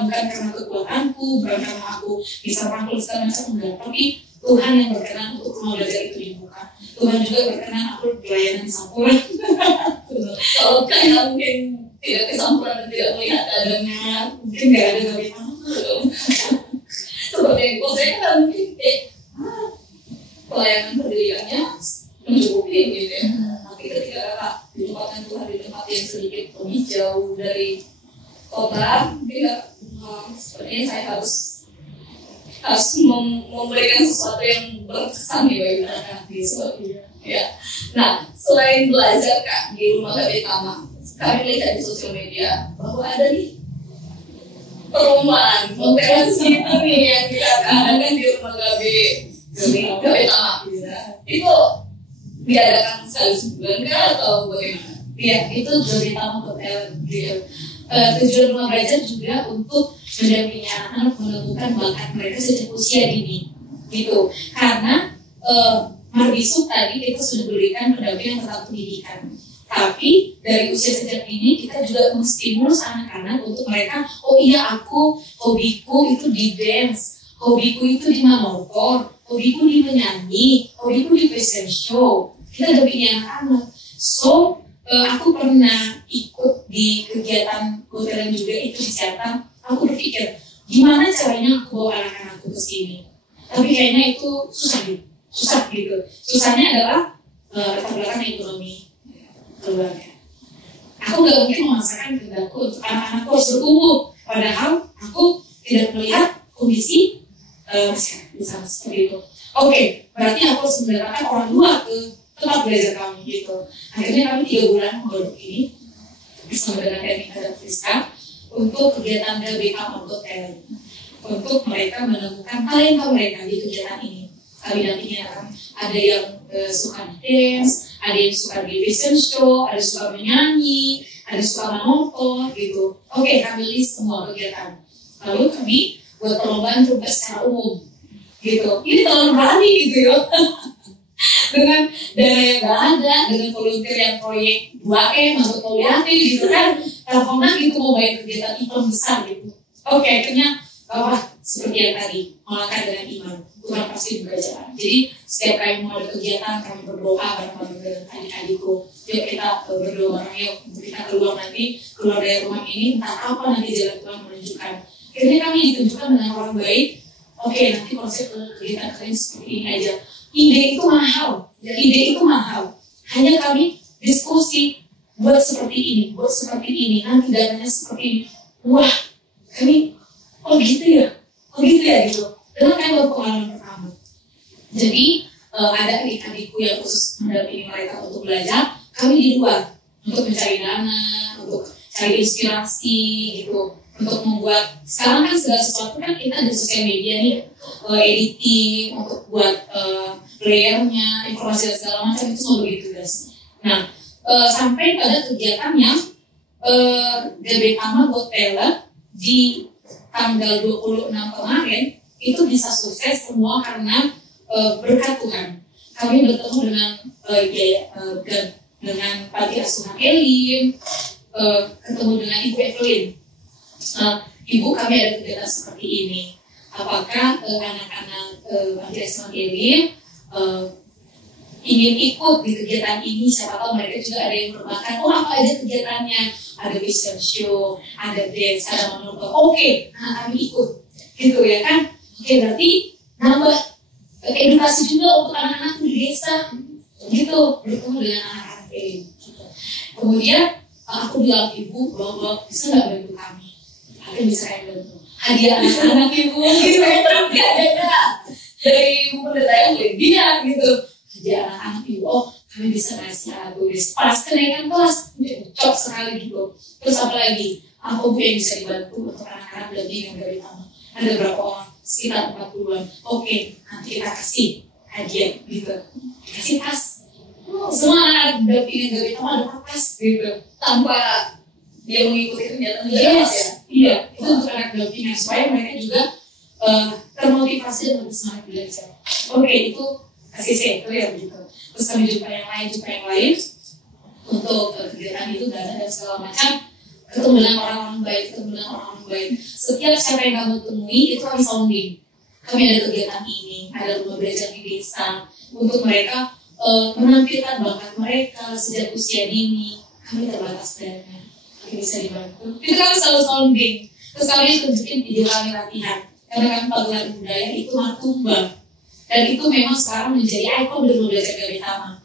kekuatanku, bukan karena aku bisa merangkul segala macam, enggak. Tapi Tuhan yang berkenan untuk rumah belajar itu dibuka. Tuhan juga berkenan aku pelayanan di Sampurna. Kalau kayak mungkin tidak ke Sampurna dan tidak melihat adanya, mungkin nggak ada Gabe Tama. Seperti itu, saya kan mungkin pelayanan pendiriannya mencukupi gitu ya. Tapi ketika kakak ditempatkan Tuhan di tempat yang sedikit lebih jauh dari kota, dia sepertinya saya harus memberikan sesuatu yang berkesan bagi mereka gitu. Ya. Nah, selain belajar Kak di rumah Gabe Tama, kami lihat di sosial media bahwa ada nih perumahan konferensi itu nih yang diadakan di rumah Gabe Tama. Itu diadakan sekali sebulan kah atau bagaimana? Iya, itu Gabe Tama Hotel gitu. Tujuan rumah belajar juga untuk mendampingi anak-anak menemukan bakat mereka sejak usia dini gitu. Karena Marbisuk tadi kita sudah berikan pendampingan tentang pendidikan, tapi dari usia sejak dini kita juga menstimulus anak-anak untuk mereka, oh iya aku hobiku itu di dance, hobiku itu di motor, hobiku di menyanyi, hobiku di fashion show. Kita dampingi anak-anak. So aku pernah ikut di kegiatan hotel juga itu di Siantan. Aku berpikir gimana caranya aku bawa anak-anakku ke sini. Tapi kayaknya itu susah gitu. Susahnya adalah latar belakang ekonomi keluarga. Aku nggak mungkin memaksakan kehendakku untuk anak-anakku harus bertumbuh. Padahal aku tidak melihat kondisi masyarakat seperti itu. Oke, berarti aku harus mendatangkan orang luar ke tempat belajar kami gitu. Akhirnya kami 3 bulan membantu ini bersama dengan Erika dan Friska untuk kegiatan Gabe Tama untuk talent, untuk mereka menemukan talenta mereka di kegiatan ini. Kami dampingi ada yang suka dance, ada yang suka di fashion show, ada yang suka menyanyi, ada yang suka motor gitu. Oke, kami list semua kegiatan. Lalu kami buat perlombaan tugas secara umum gitu. Ini terlalu berani gitu ya. Dengan dana yang gak ada, dengan volunteer yang proyek 2M atau Poliati gitu kan, teleponan gitu mau bayar kegiatan event besar gitu. Oke, akhirnya seperti yang tadi, melangkah dengan iman, Tuhan pasti buka jalan. Jadi setiap kali mau ada kegiatan, kami berdoa bareng-bareng dengan adik-adikku. Yuk kita berdoa bareng, yuk untuk kita keluar dari rumah ini, entah apa nanti jalan Tuhan menunjukkan. Akhirnya kami ditunjukkan dengan orang baik. Oke, nanti konsep kegiatan kalian seperti ini aja. Ide itu mahal. hanya kami diskusi, buat seperti ini, nanti dananya seperti ini. Wah, kami, oh gitu ya gitu. Karena kan baru pengalaman pertama. Jadi ada adik-adikku yang khusus mendampingi mereka untuk belajar, kami di luar untuk mencari dana, untuk cari inspirasi gitu, untuk membuat, sekarang kan segala sesuatu kan kita ada sosial media nih, editing, untuk buat playernya, informasi dan segala macam itu semua begitu guys. Nah, sampai pada kegiatan yang Gabetama Got Talent di tanggal 26 kemarin itu bisa sukses semua karena berkat Tuhan. Kami bertemu dengan Panti Asuhan Elim, ketemu dengan Ibu Evelyn. Ibu, kami ada kegiatan seperti ini. Apakah anak-anak Panti Asuhan Elim ingin ikut di kegiatan ini? Siapa tahu mereka juga ada yang berbakat. Oh, apa aja kegiatannya? Ada fashion show, ada dance, ada monolog. Oke, kami ikut, gitu ya kan? Oke, berarti nambah edukasi juga untuk anak-anak di desa, gitu. Bertemu dengan anak-anak ini. Kemudian aku bilang, Ibu, bahwa bisa nggak bantu kami? Aku bisa bantu. Hadiah anak-anak Ibu, gitu ya, ada dari Ibu Pendeta yang dia, gitu. Hadiah anak-anak Ibu, oh kami bisa ngasih tulis pas kenaikan kelas, cocok sekali gitu. Terus apa lagi? Apa Bu yang bisa dibantu untuk anak-anak dampingan dari tamu? Ada berapa orang? Sekitar 40-an. Oke, nanti kita kasih hadiah gitu. Kasih tas. Semua anak-anak dampingan dari tamu ada tas gitu. Tanpa dia mengikuti kegiatan ya? Iya, itu untuk anak dampingan supaya mereka juga termotivasi dan lebih semangat belajar. Oke, itu kasih saya ya begitu. Terus kami jumpa yang lain untuk kegiatan itu, dana dan segala macam. Ketemu dengan orang-orang baik. Setiap siapa yang kamu temui itu kami sounding. Kami ada kegiatan ini, ada rumah belajar di desa untuk mereka menampilkan bakat mereka sejak usia dini. Kami terbatas dana, kami bisa dibantu. Itu kami selalu sounding. Terus kami tunjukin video kami latihan. Karena kami pagelaran budaya itu Martumba. Dan itu memang sekarang menjadi ikon di rumah belajar Gabetama.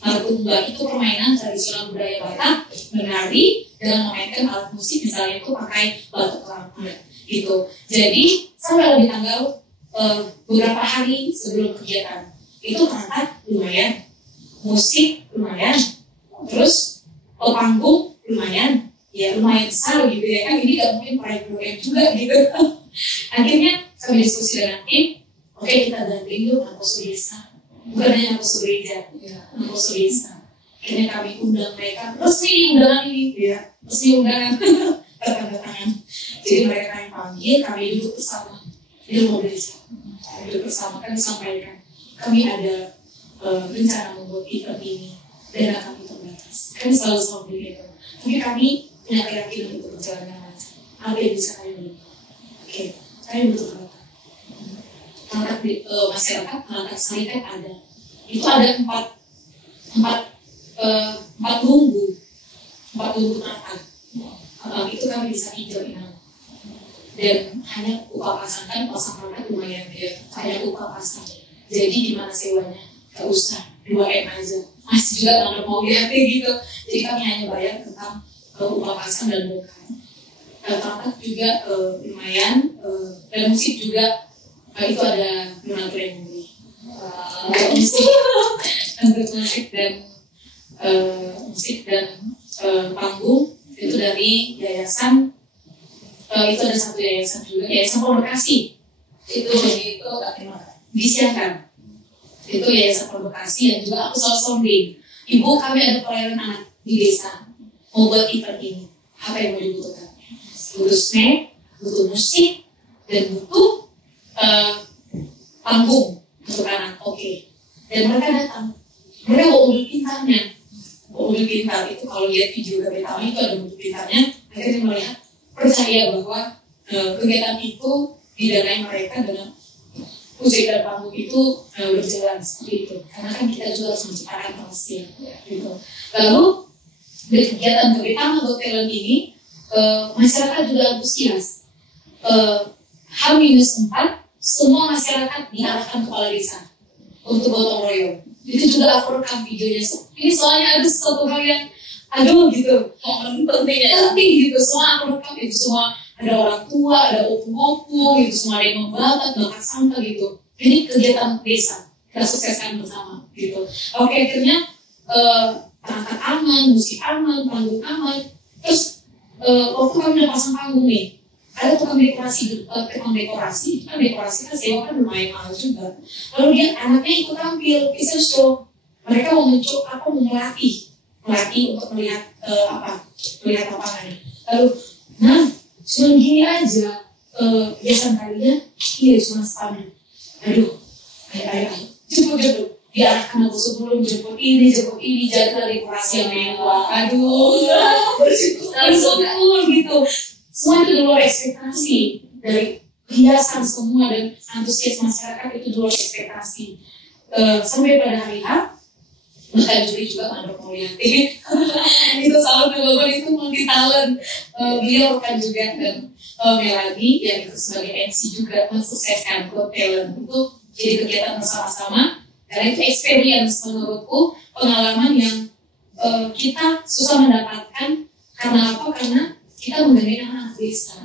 Martumba itu permainan tradisional budaya Batak, menari dengan memainkan alat musik, misalnya itu pakai batu kelapa gitu. Jadi sampai di tanggal beberapa hari sebelum kegiatan itu perangkat lumayan, musik lumayan, terus panggung lumayan, ya lumayan besar gitu ya kan. Ini gak mungkin proyek juga gitu. Akhirnya kami diskusi dengan tim. Oke, kita gandeng yuk Nakosu Desa. Bukan hanya Nakosu Gereja, Nakosu Desa. Akhirnya kami undang mereka, resmi undangan ini, ya, resmi undangan, tanda tangan. Jadi mereka kami panggil, kami duduk bersama di rumah gereja. Kami duduk bersama, kami sampaikan, kami ada rencana membuat event ini, dana kami terbatas. Kami selalu begitu. Tapi kami punya keyakinan untuk berjalan dengan lancar. Apa yang bisa kami beli? Oke, kami butuh peralatan. Perangkat masyarakat, perangkat serikat ada. Itu ada empat lumbu perangkat. Itu kami bisa pinjam inang. Dan hanya upah pasang, kan pasang perangkat lumayan ya. Hanya upah pasang. Jadi gimana sewanya? Gak usah 2M aja. Masih juga nggak mau gitu. Jadi kami hanya bayar tentang upah pasang dan bongkar. Perangkat juga lumayan. Dan musik juga. Itu ada donatur yang membeli musik dan panggung itu dari yayasan. Itu ada satu yayasan juga, Yayasan Pondokasi. Itu disiapkan. Itu Yayasan Pondokasi yang juga aku selalu sounding. Ibu, kami ada pelayanan anak di desa mau buat event ini. Apa yang mau dibutuhkan? Butuh snack, butuh musik, dan butuh panggung untuk anak. Oke. Dan mereka datang. Mereka bawa mobil pintarnya. Mobil pintar itu kalau lihat video Gabetama itu ada mobil pintarnya. Akhirnya melihat, percaya bahwa kegiatan itu didanai mereka dengan musik dan panggung itu berjalan seperti itu. Karena kan kita juga harus menciptakan hasil. Gitu. Lalu di kegiatan Gabetama Got Talent ini masyarakat juga antusias. H-4 semua masyarakat diarahkan kepala desa untuk gotong royong. Itu juga aku rekam videonya. Ini soalnya ada sesuatu hal yang aduh gitu, momen pentingnya penting gitu. Semua aku rekam itu semua, ada orang tua, ada opung-opung gitu, semua ada yang bakar sampah gitu. Ini kegiatan desa kita sukseskan bersama gitu. Oke, akhirnya perangkat aman, musik aman, panggung aman. Terus waktu kami udah pasang panggung nih, ada tukang dekorasi, kan dekorasi kan sewa kan lumayan mahal juga. Lalu dia anaknya ikut tampil fashion show. Mereka mau melatih untuk melihat melihat lapangan. Lalu, nah, cuma gini aja, biasa kalian, iya cuma setahun. Aduh, ayo, jemput. Diarahkan aku sebelum jemput ini, jadilah dekorasi yang mewah. Aduh, bersyukur gitu. Semua itu di luar ekspektasi, dari hiasan semua dan antusias masyarakat itu di luar ekspektasi. Sampai pada hari H, bahkan juri juga Mandor Mulyanti. Itu salah dua itu multi talent. Beliau kan juga dan Melody yang itu sebagai MC juga mensukseskan Got Talent itu jadi kegiatan bersama-sama. Karena itu experience menurutku, pengalaman yang kita susah mendapatkan. Karena apa? Karena kita menggandeng anak desa.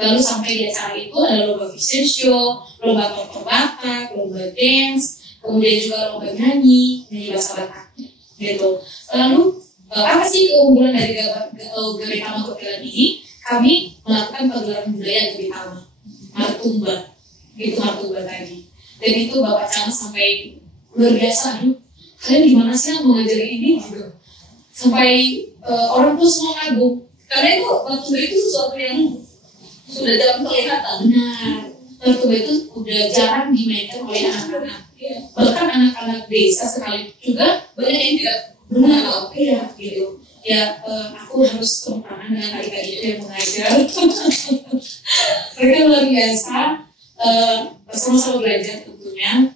Lalu sampai di acara itu ada lomba fashion show, lomba bakat, lomba dance, kemudian juga lomba nyanyi bahasa Batak gitu. Lalu apa sih keunggulan dari Gabetama Got Talent ini? Kami melakukan pagelaran budaya Gabetama, Martumba, itu Martumba tadi. Dan itu Bapak Camat sampai luar biasa, aduh, kalian gimana sih mengajari ini gitu. Sampai orang tuh semua kagum. Karena itu Martumba itu sesuatu yang sudah jarang kelihatan. Nah, Martumba itu udah jarang dimainkan oleh anak-anak. Bahkan anak-anak desa sekali juga banyak yang tidak benar, ya gitu. Ya, aku harus tepuk tangan dengan adik-adik yang mengajar. Mereka luar biasa, bersama-sama belajar tentunya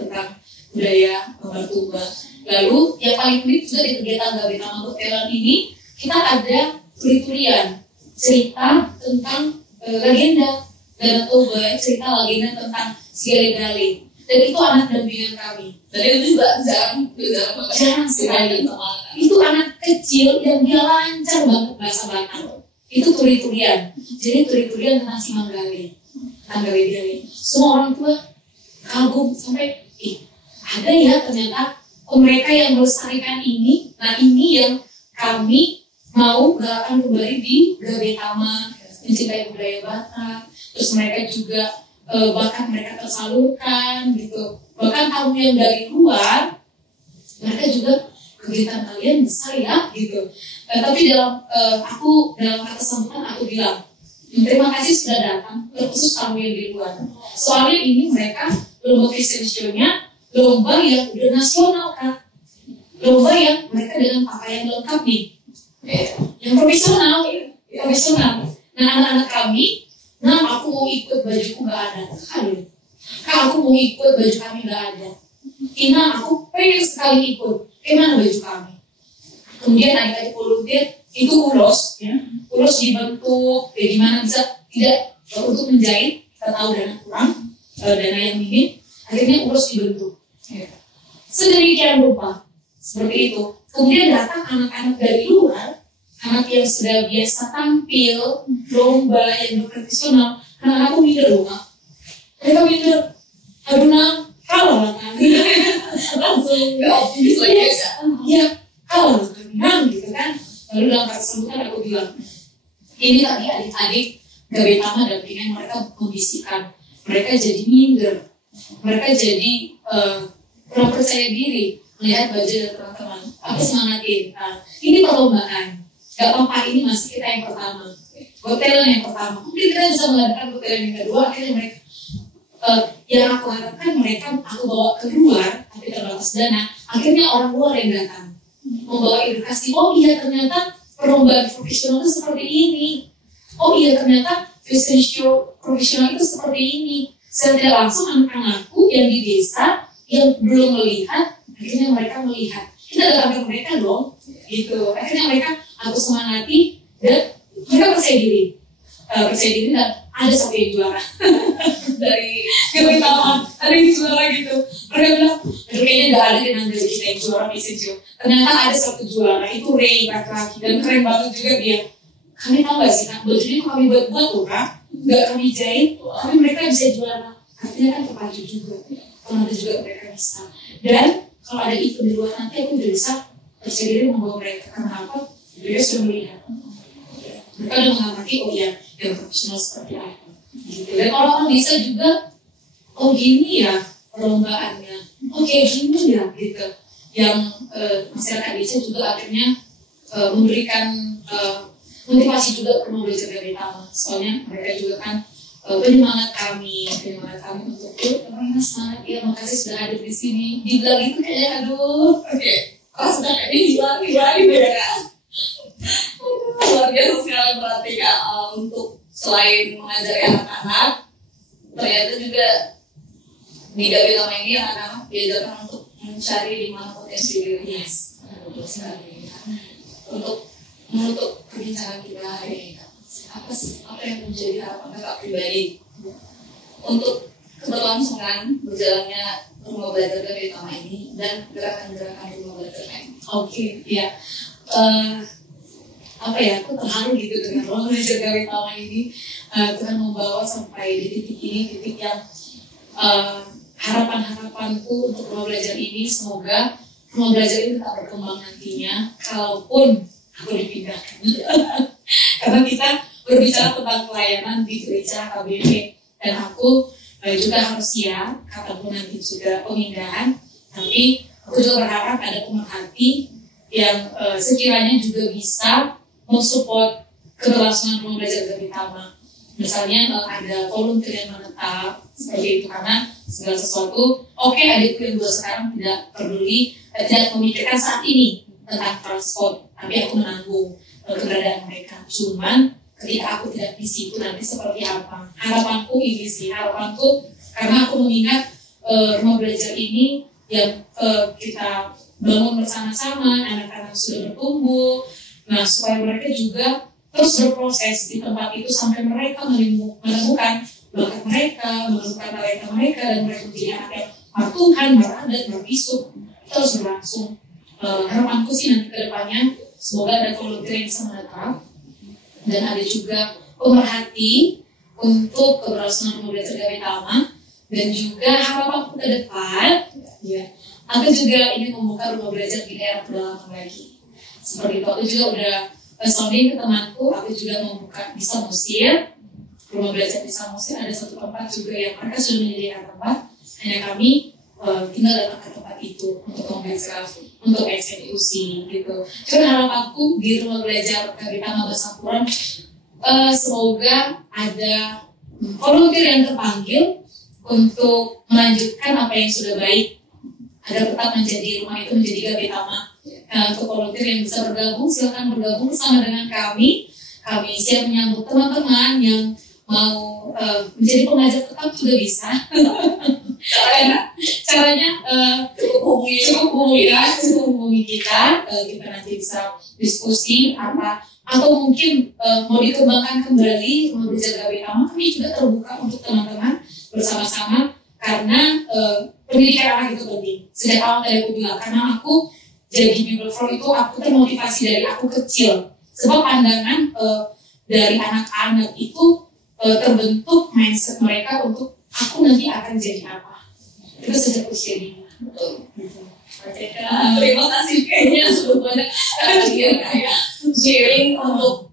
tentang budaya Martumba. Lalu yang paling unik juga di kegiatan Gabetama Got Talent ini, kita ada turi-turian, cerita tentang legenda Danau Toba, cerita legenda tentang Sigale-Gale. Dan itu anak dampingan kami. Dan itu juga jarang sekali. Itu anak kecil yang dia lancar banget bahasa Batak. Itu turi-turian. Jadi turi-turian tentang si Manggale, Gale. Semua orang tua kagum sampai, ada ya ternyata mereka yang melestarikan ini. Nah, ini yang kami mau galakan kembali di Gabetama, mencintai budaya Batak. Terus mereka juga bahkan mereka tersalurkan gitu. Bahkan tamu yang dari luar, mereka juga kegiatan kalian besar ya gitu. Tapi dalam kata sambutan aku bilang, terima kasih sudah datang, terkhusus tamu yang di luar. Soalnya ini mereka lomba fashion show-nya lomba yang udah nasional kan, lomba yang mereka dengan pakaian lengkap nih, yang profesional. Nah, anak-anak kami, aku mau ikut, bajuku nggak ada. Kak, aku mau ikut, baju kami nggak ada. Aku pengen sekali ikut. Mana baju kami? Kemudian adik-adik volunteer itu ulos dibentuk, gimana bisa tidak untuk menjahit. Kita tahu dana kurang, dana yang minim, akhirnya ulos dibentuk. Sedemikian rupa, seperti itu. Kemudian datang anak-anak dari luar, anak yang sudah biasa tampil lomba yang profesional. Karena aku minder loh, Kak. Mereka minder, aduh nang, kalah lah kami. Langsung gak optimis lagi ya. Iya, kalah lah kami nang gitu kan. Lalu dalam kata sambutan aku bilang, ini tadi adik-adik Gabetama dan dengan mereka membisikkan, mereka jadi minder, mereka jadi kurang percaya diri melihat baju dari teman-teman. Aku semangatin, ini perlombaan, gak apa-apa, ini masih kita yang pertama, Got Talent yang pertama, mungkin kita bisa mengadakan Got Talent yang kedua. Akhirnya mereka, yang aku harapkan mereka aku bawa keluar, tapi terbatas dana. Akhirnya orang luar yang datang membawa edukasi. Oh iya, ternyata perlombaan profesional itu seperti ini. Oh iya, ternyata fashion show profesional itu seperti ini. Secara tidak langsung anak-anakku yang di desa yang belum melihat, akhirnya mereka melihat. Kita datang ke mereka dong, gitu. Akhirnya mereka, aku semangati dan mereka percaya diri. percaya diri dan ada satu yang juara Dari ketawa ada yang juara gitu. Mereka bilang kayaknya nggak ada yang ngambil kita yang juara PCJ. Ternyata ada satu juara itu Ray laki-laki dan keren banget juga dia. Kami tahu nggak sih kak, bajunya kami buat tuh kak, nggak kami jahit, tapi mereka bisa juara. Artinya kan terpacu juga, ternyata juga mereka bisa. Dan kalau ada event di luar nanti aku udah bisa percaya diri membawa mereka. Karena apa? Mereka sudah melihat. Mereka udah mengamati, oh ya, yang profesional seperti apa. Gitu. Dan kalau orang bisa juga, oh gini ya perlombaannya, oh kayak gini ya gitu. Yang masyarakat desa juga akhirnya memberikan motivasi juga ke belajar dari Tama. Soalnya mereka juga kan penyemangat kami untuk teman semangat ya, makasih sudah hadir di sini. Dibilang itu kayaknya aduh, oke, pas sudah kayak dibilang ya kan. luar biasa sekali berarti kak, untuk selain mengajari anak-anak, ternyata juga di Gabe Tama ini anak-anak diajarkan untuk mencari di mana potensi diri. Yes, betul sekali. Untuk menutup perbincangan kita hari ini, apa yang menjadi harapan kakak pribadi untuk keberlangsungan berjalannya rumah belajar Gabe Tama ini dan gerakan-gerakan rumah belajar lain? Oke, ya. Apa ya, aku terharu gitu dengan rumah belajar Gabe Tama ini. Tuhan membawa sampai di titik ini, titik yang harapan-harapanku untuk rumah belajar ini, semoga rumah belajar ini tetap berkembang nantinya, kalaupun aku dipindahkan. Karena kita berbicara tentang pelayanan di gereja KBP, dan aku juga harus siap kapanpun nanti juga pemindahan. Tapi aku juga berharap ada pemerhati yang sekiranya juga bisa mensupport keberlangsungan rumah belajar Gabe Tama. Misalnya ada volunteer yang menetap seperti itu, karena segala sesuatu adikku yang dua sekarang tidak peduli, tidak memikirkan saat ini tentang transport, tapi aku menanggung keberadaan mereka. Cuman ketika aku tidak di situ nanti seperti apa? Harapanku ini sih, karena aku mengingat rumah belajar ini yang kita bangun bersama-sama, anak-anak sudah bertumbuh, nah supaya mereka juga terus berproses di tempat itu sampai mereka menemukan bakat mereka, menemukan talenta mereka, dan mereka menjadi anak yang patuhan, beradat, berbisuk, terus berlangsung. Harapanku sih nanti ke depannya semoga ada volunteer yang bisa menetap dan ada juga pemerhati untuk keberlangsungan rumah belajar Gabe Tama. Dan juga harapanku ke depan ya, aku juga ingin membuka rumah belajar di daerah pedalaman lagi. Seperti itu, aku juga udah sounding ke temanku, aku juga membuka di Samosir, rumah belajar di Samosir. Ada satu tempat juga yang mereka sudah menyediakan tempat, hanya kami tinggal datang ke tempat itu untuk membelajar untuk SNUC gitu. Cuman harapanku di rumah belajar Gabe Tama Basakuran, semoga ada volunteer yang terpanggil untuk melanjutkan apa yang sudah baik agar tetap menjadi rumah itu menjadi Gabe Tama. Untuk volunteer yang bisa bergabung, silakan bergabung bersama dengan kami. Kami siap menyambut teman-teman yang mau menjadi pengajar tetap juga bisa. Caranya cukup hubungi kita. Kita nanti bisa diskusi apa, atau mungkin mau dikembangkan kembali mau belajar Gabe Tama. Kami juga terbuka untuk teman-teman bersama-sama, karena pendidikan anak itu penting. Sejak awal tadi aku bilang, karena aku jadi Bible Flow itu aku termotivasi dari aku kecil, sebab pandangan dari anak-anak itu terbentuk mindset mereka untuk aku nanti akan jadi apa. Itu sejak usia dini. Betul. Terima kasih kayaknya sudah banyak sekali kayak sharing untuk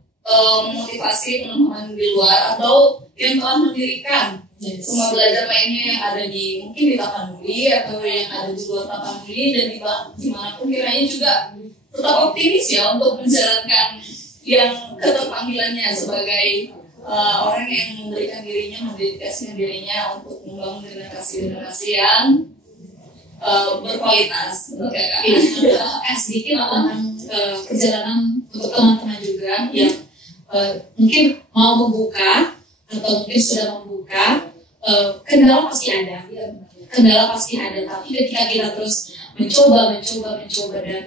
motivasi teman-teman di luar atau yang telah mendirikan rumah belajar lainnya yang ada di mungkin di Tapanuli atau yang ada di luar Tapanuli, dan dimanapun kiranya juga tetap optimis ya untuk menjalankan yang keterpanggilannya sebagai orang yang memberikan dirinya, mendedikasikan dirinya untuk membangun generasi-generasi yang berkualitas. Betul kan? Sedikit tentang perjalanan untuk teman-teman juga yang mungkin mau membuka atau mungkin sudah membuka. Kendala pasti ada, tapi ketika kita terus mencoba dan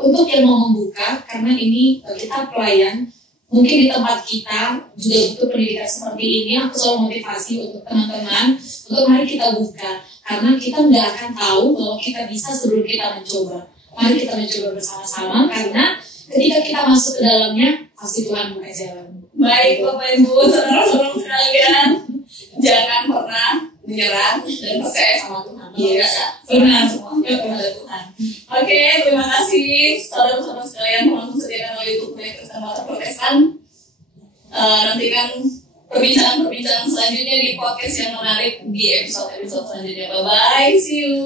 untuk yang mau membuka, karena ini kita pelayan mungkin di tempat kita juga butuh pendidikan seperti ini. Aku selalu motivasi untuk teman-teman untuk mari kita buka, karena kita nggak akan tahu bahwa kita bisa sebelum kita mencoba. Mari kita mencoba bersama-sama, karena ketika kita masuk ke dalamnya pasti Tuhan buka jalan. Baik Bapak Ibu, saudara-saudara sekalian, jangan pernah menyerah dan percaya sama Tuhan. Yes, benar semuanya kepada Tuhan. Oke, terima kasih saudara-saudara sekalian telah disediakan oleh YouTube Proyek Kristen Mata Protestan. Nantikan perbincangan selanjutnya di podcast yang menarik di episode selanjutnya. Bye bye, see you.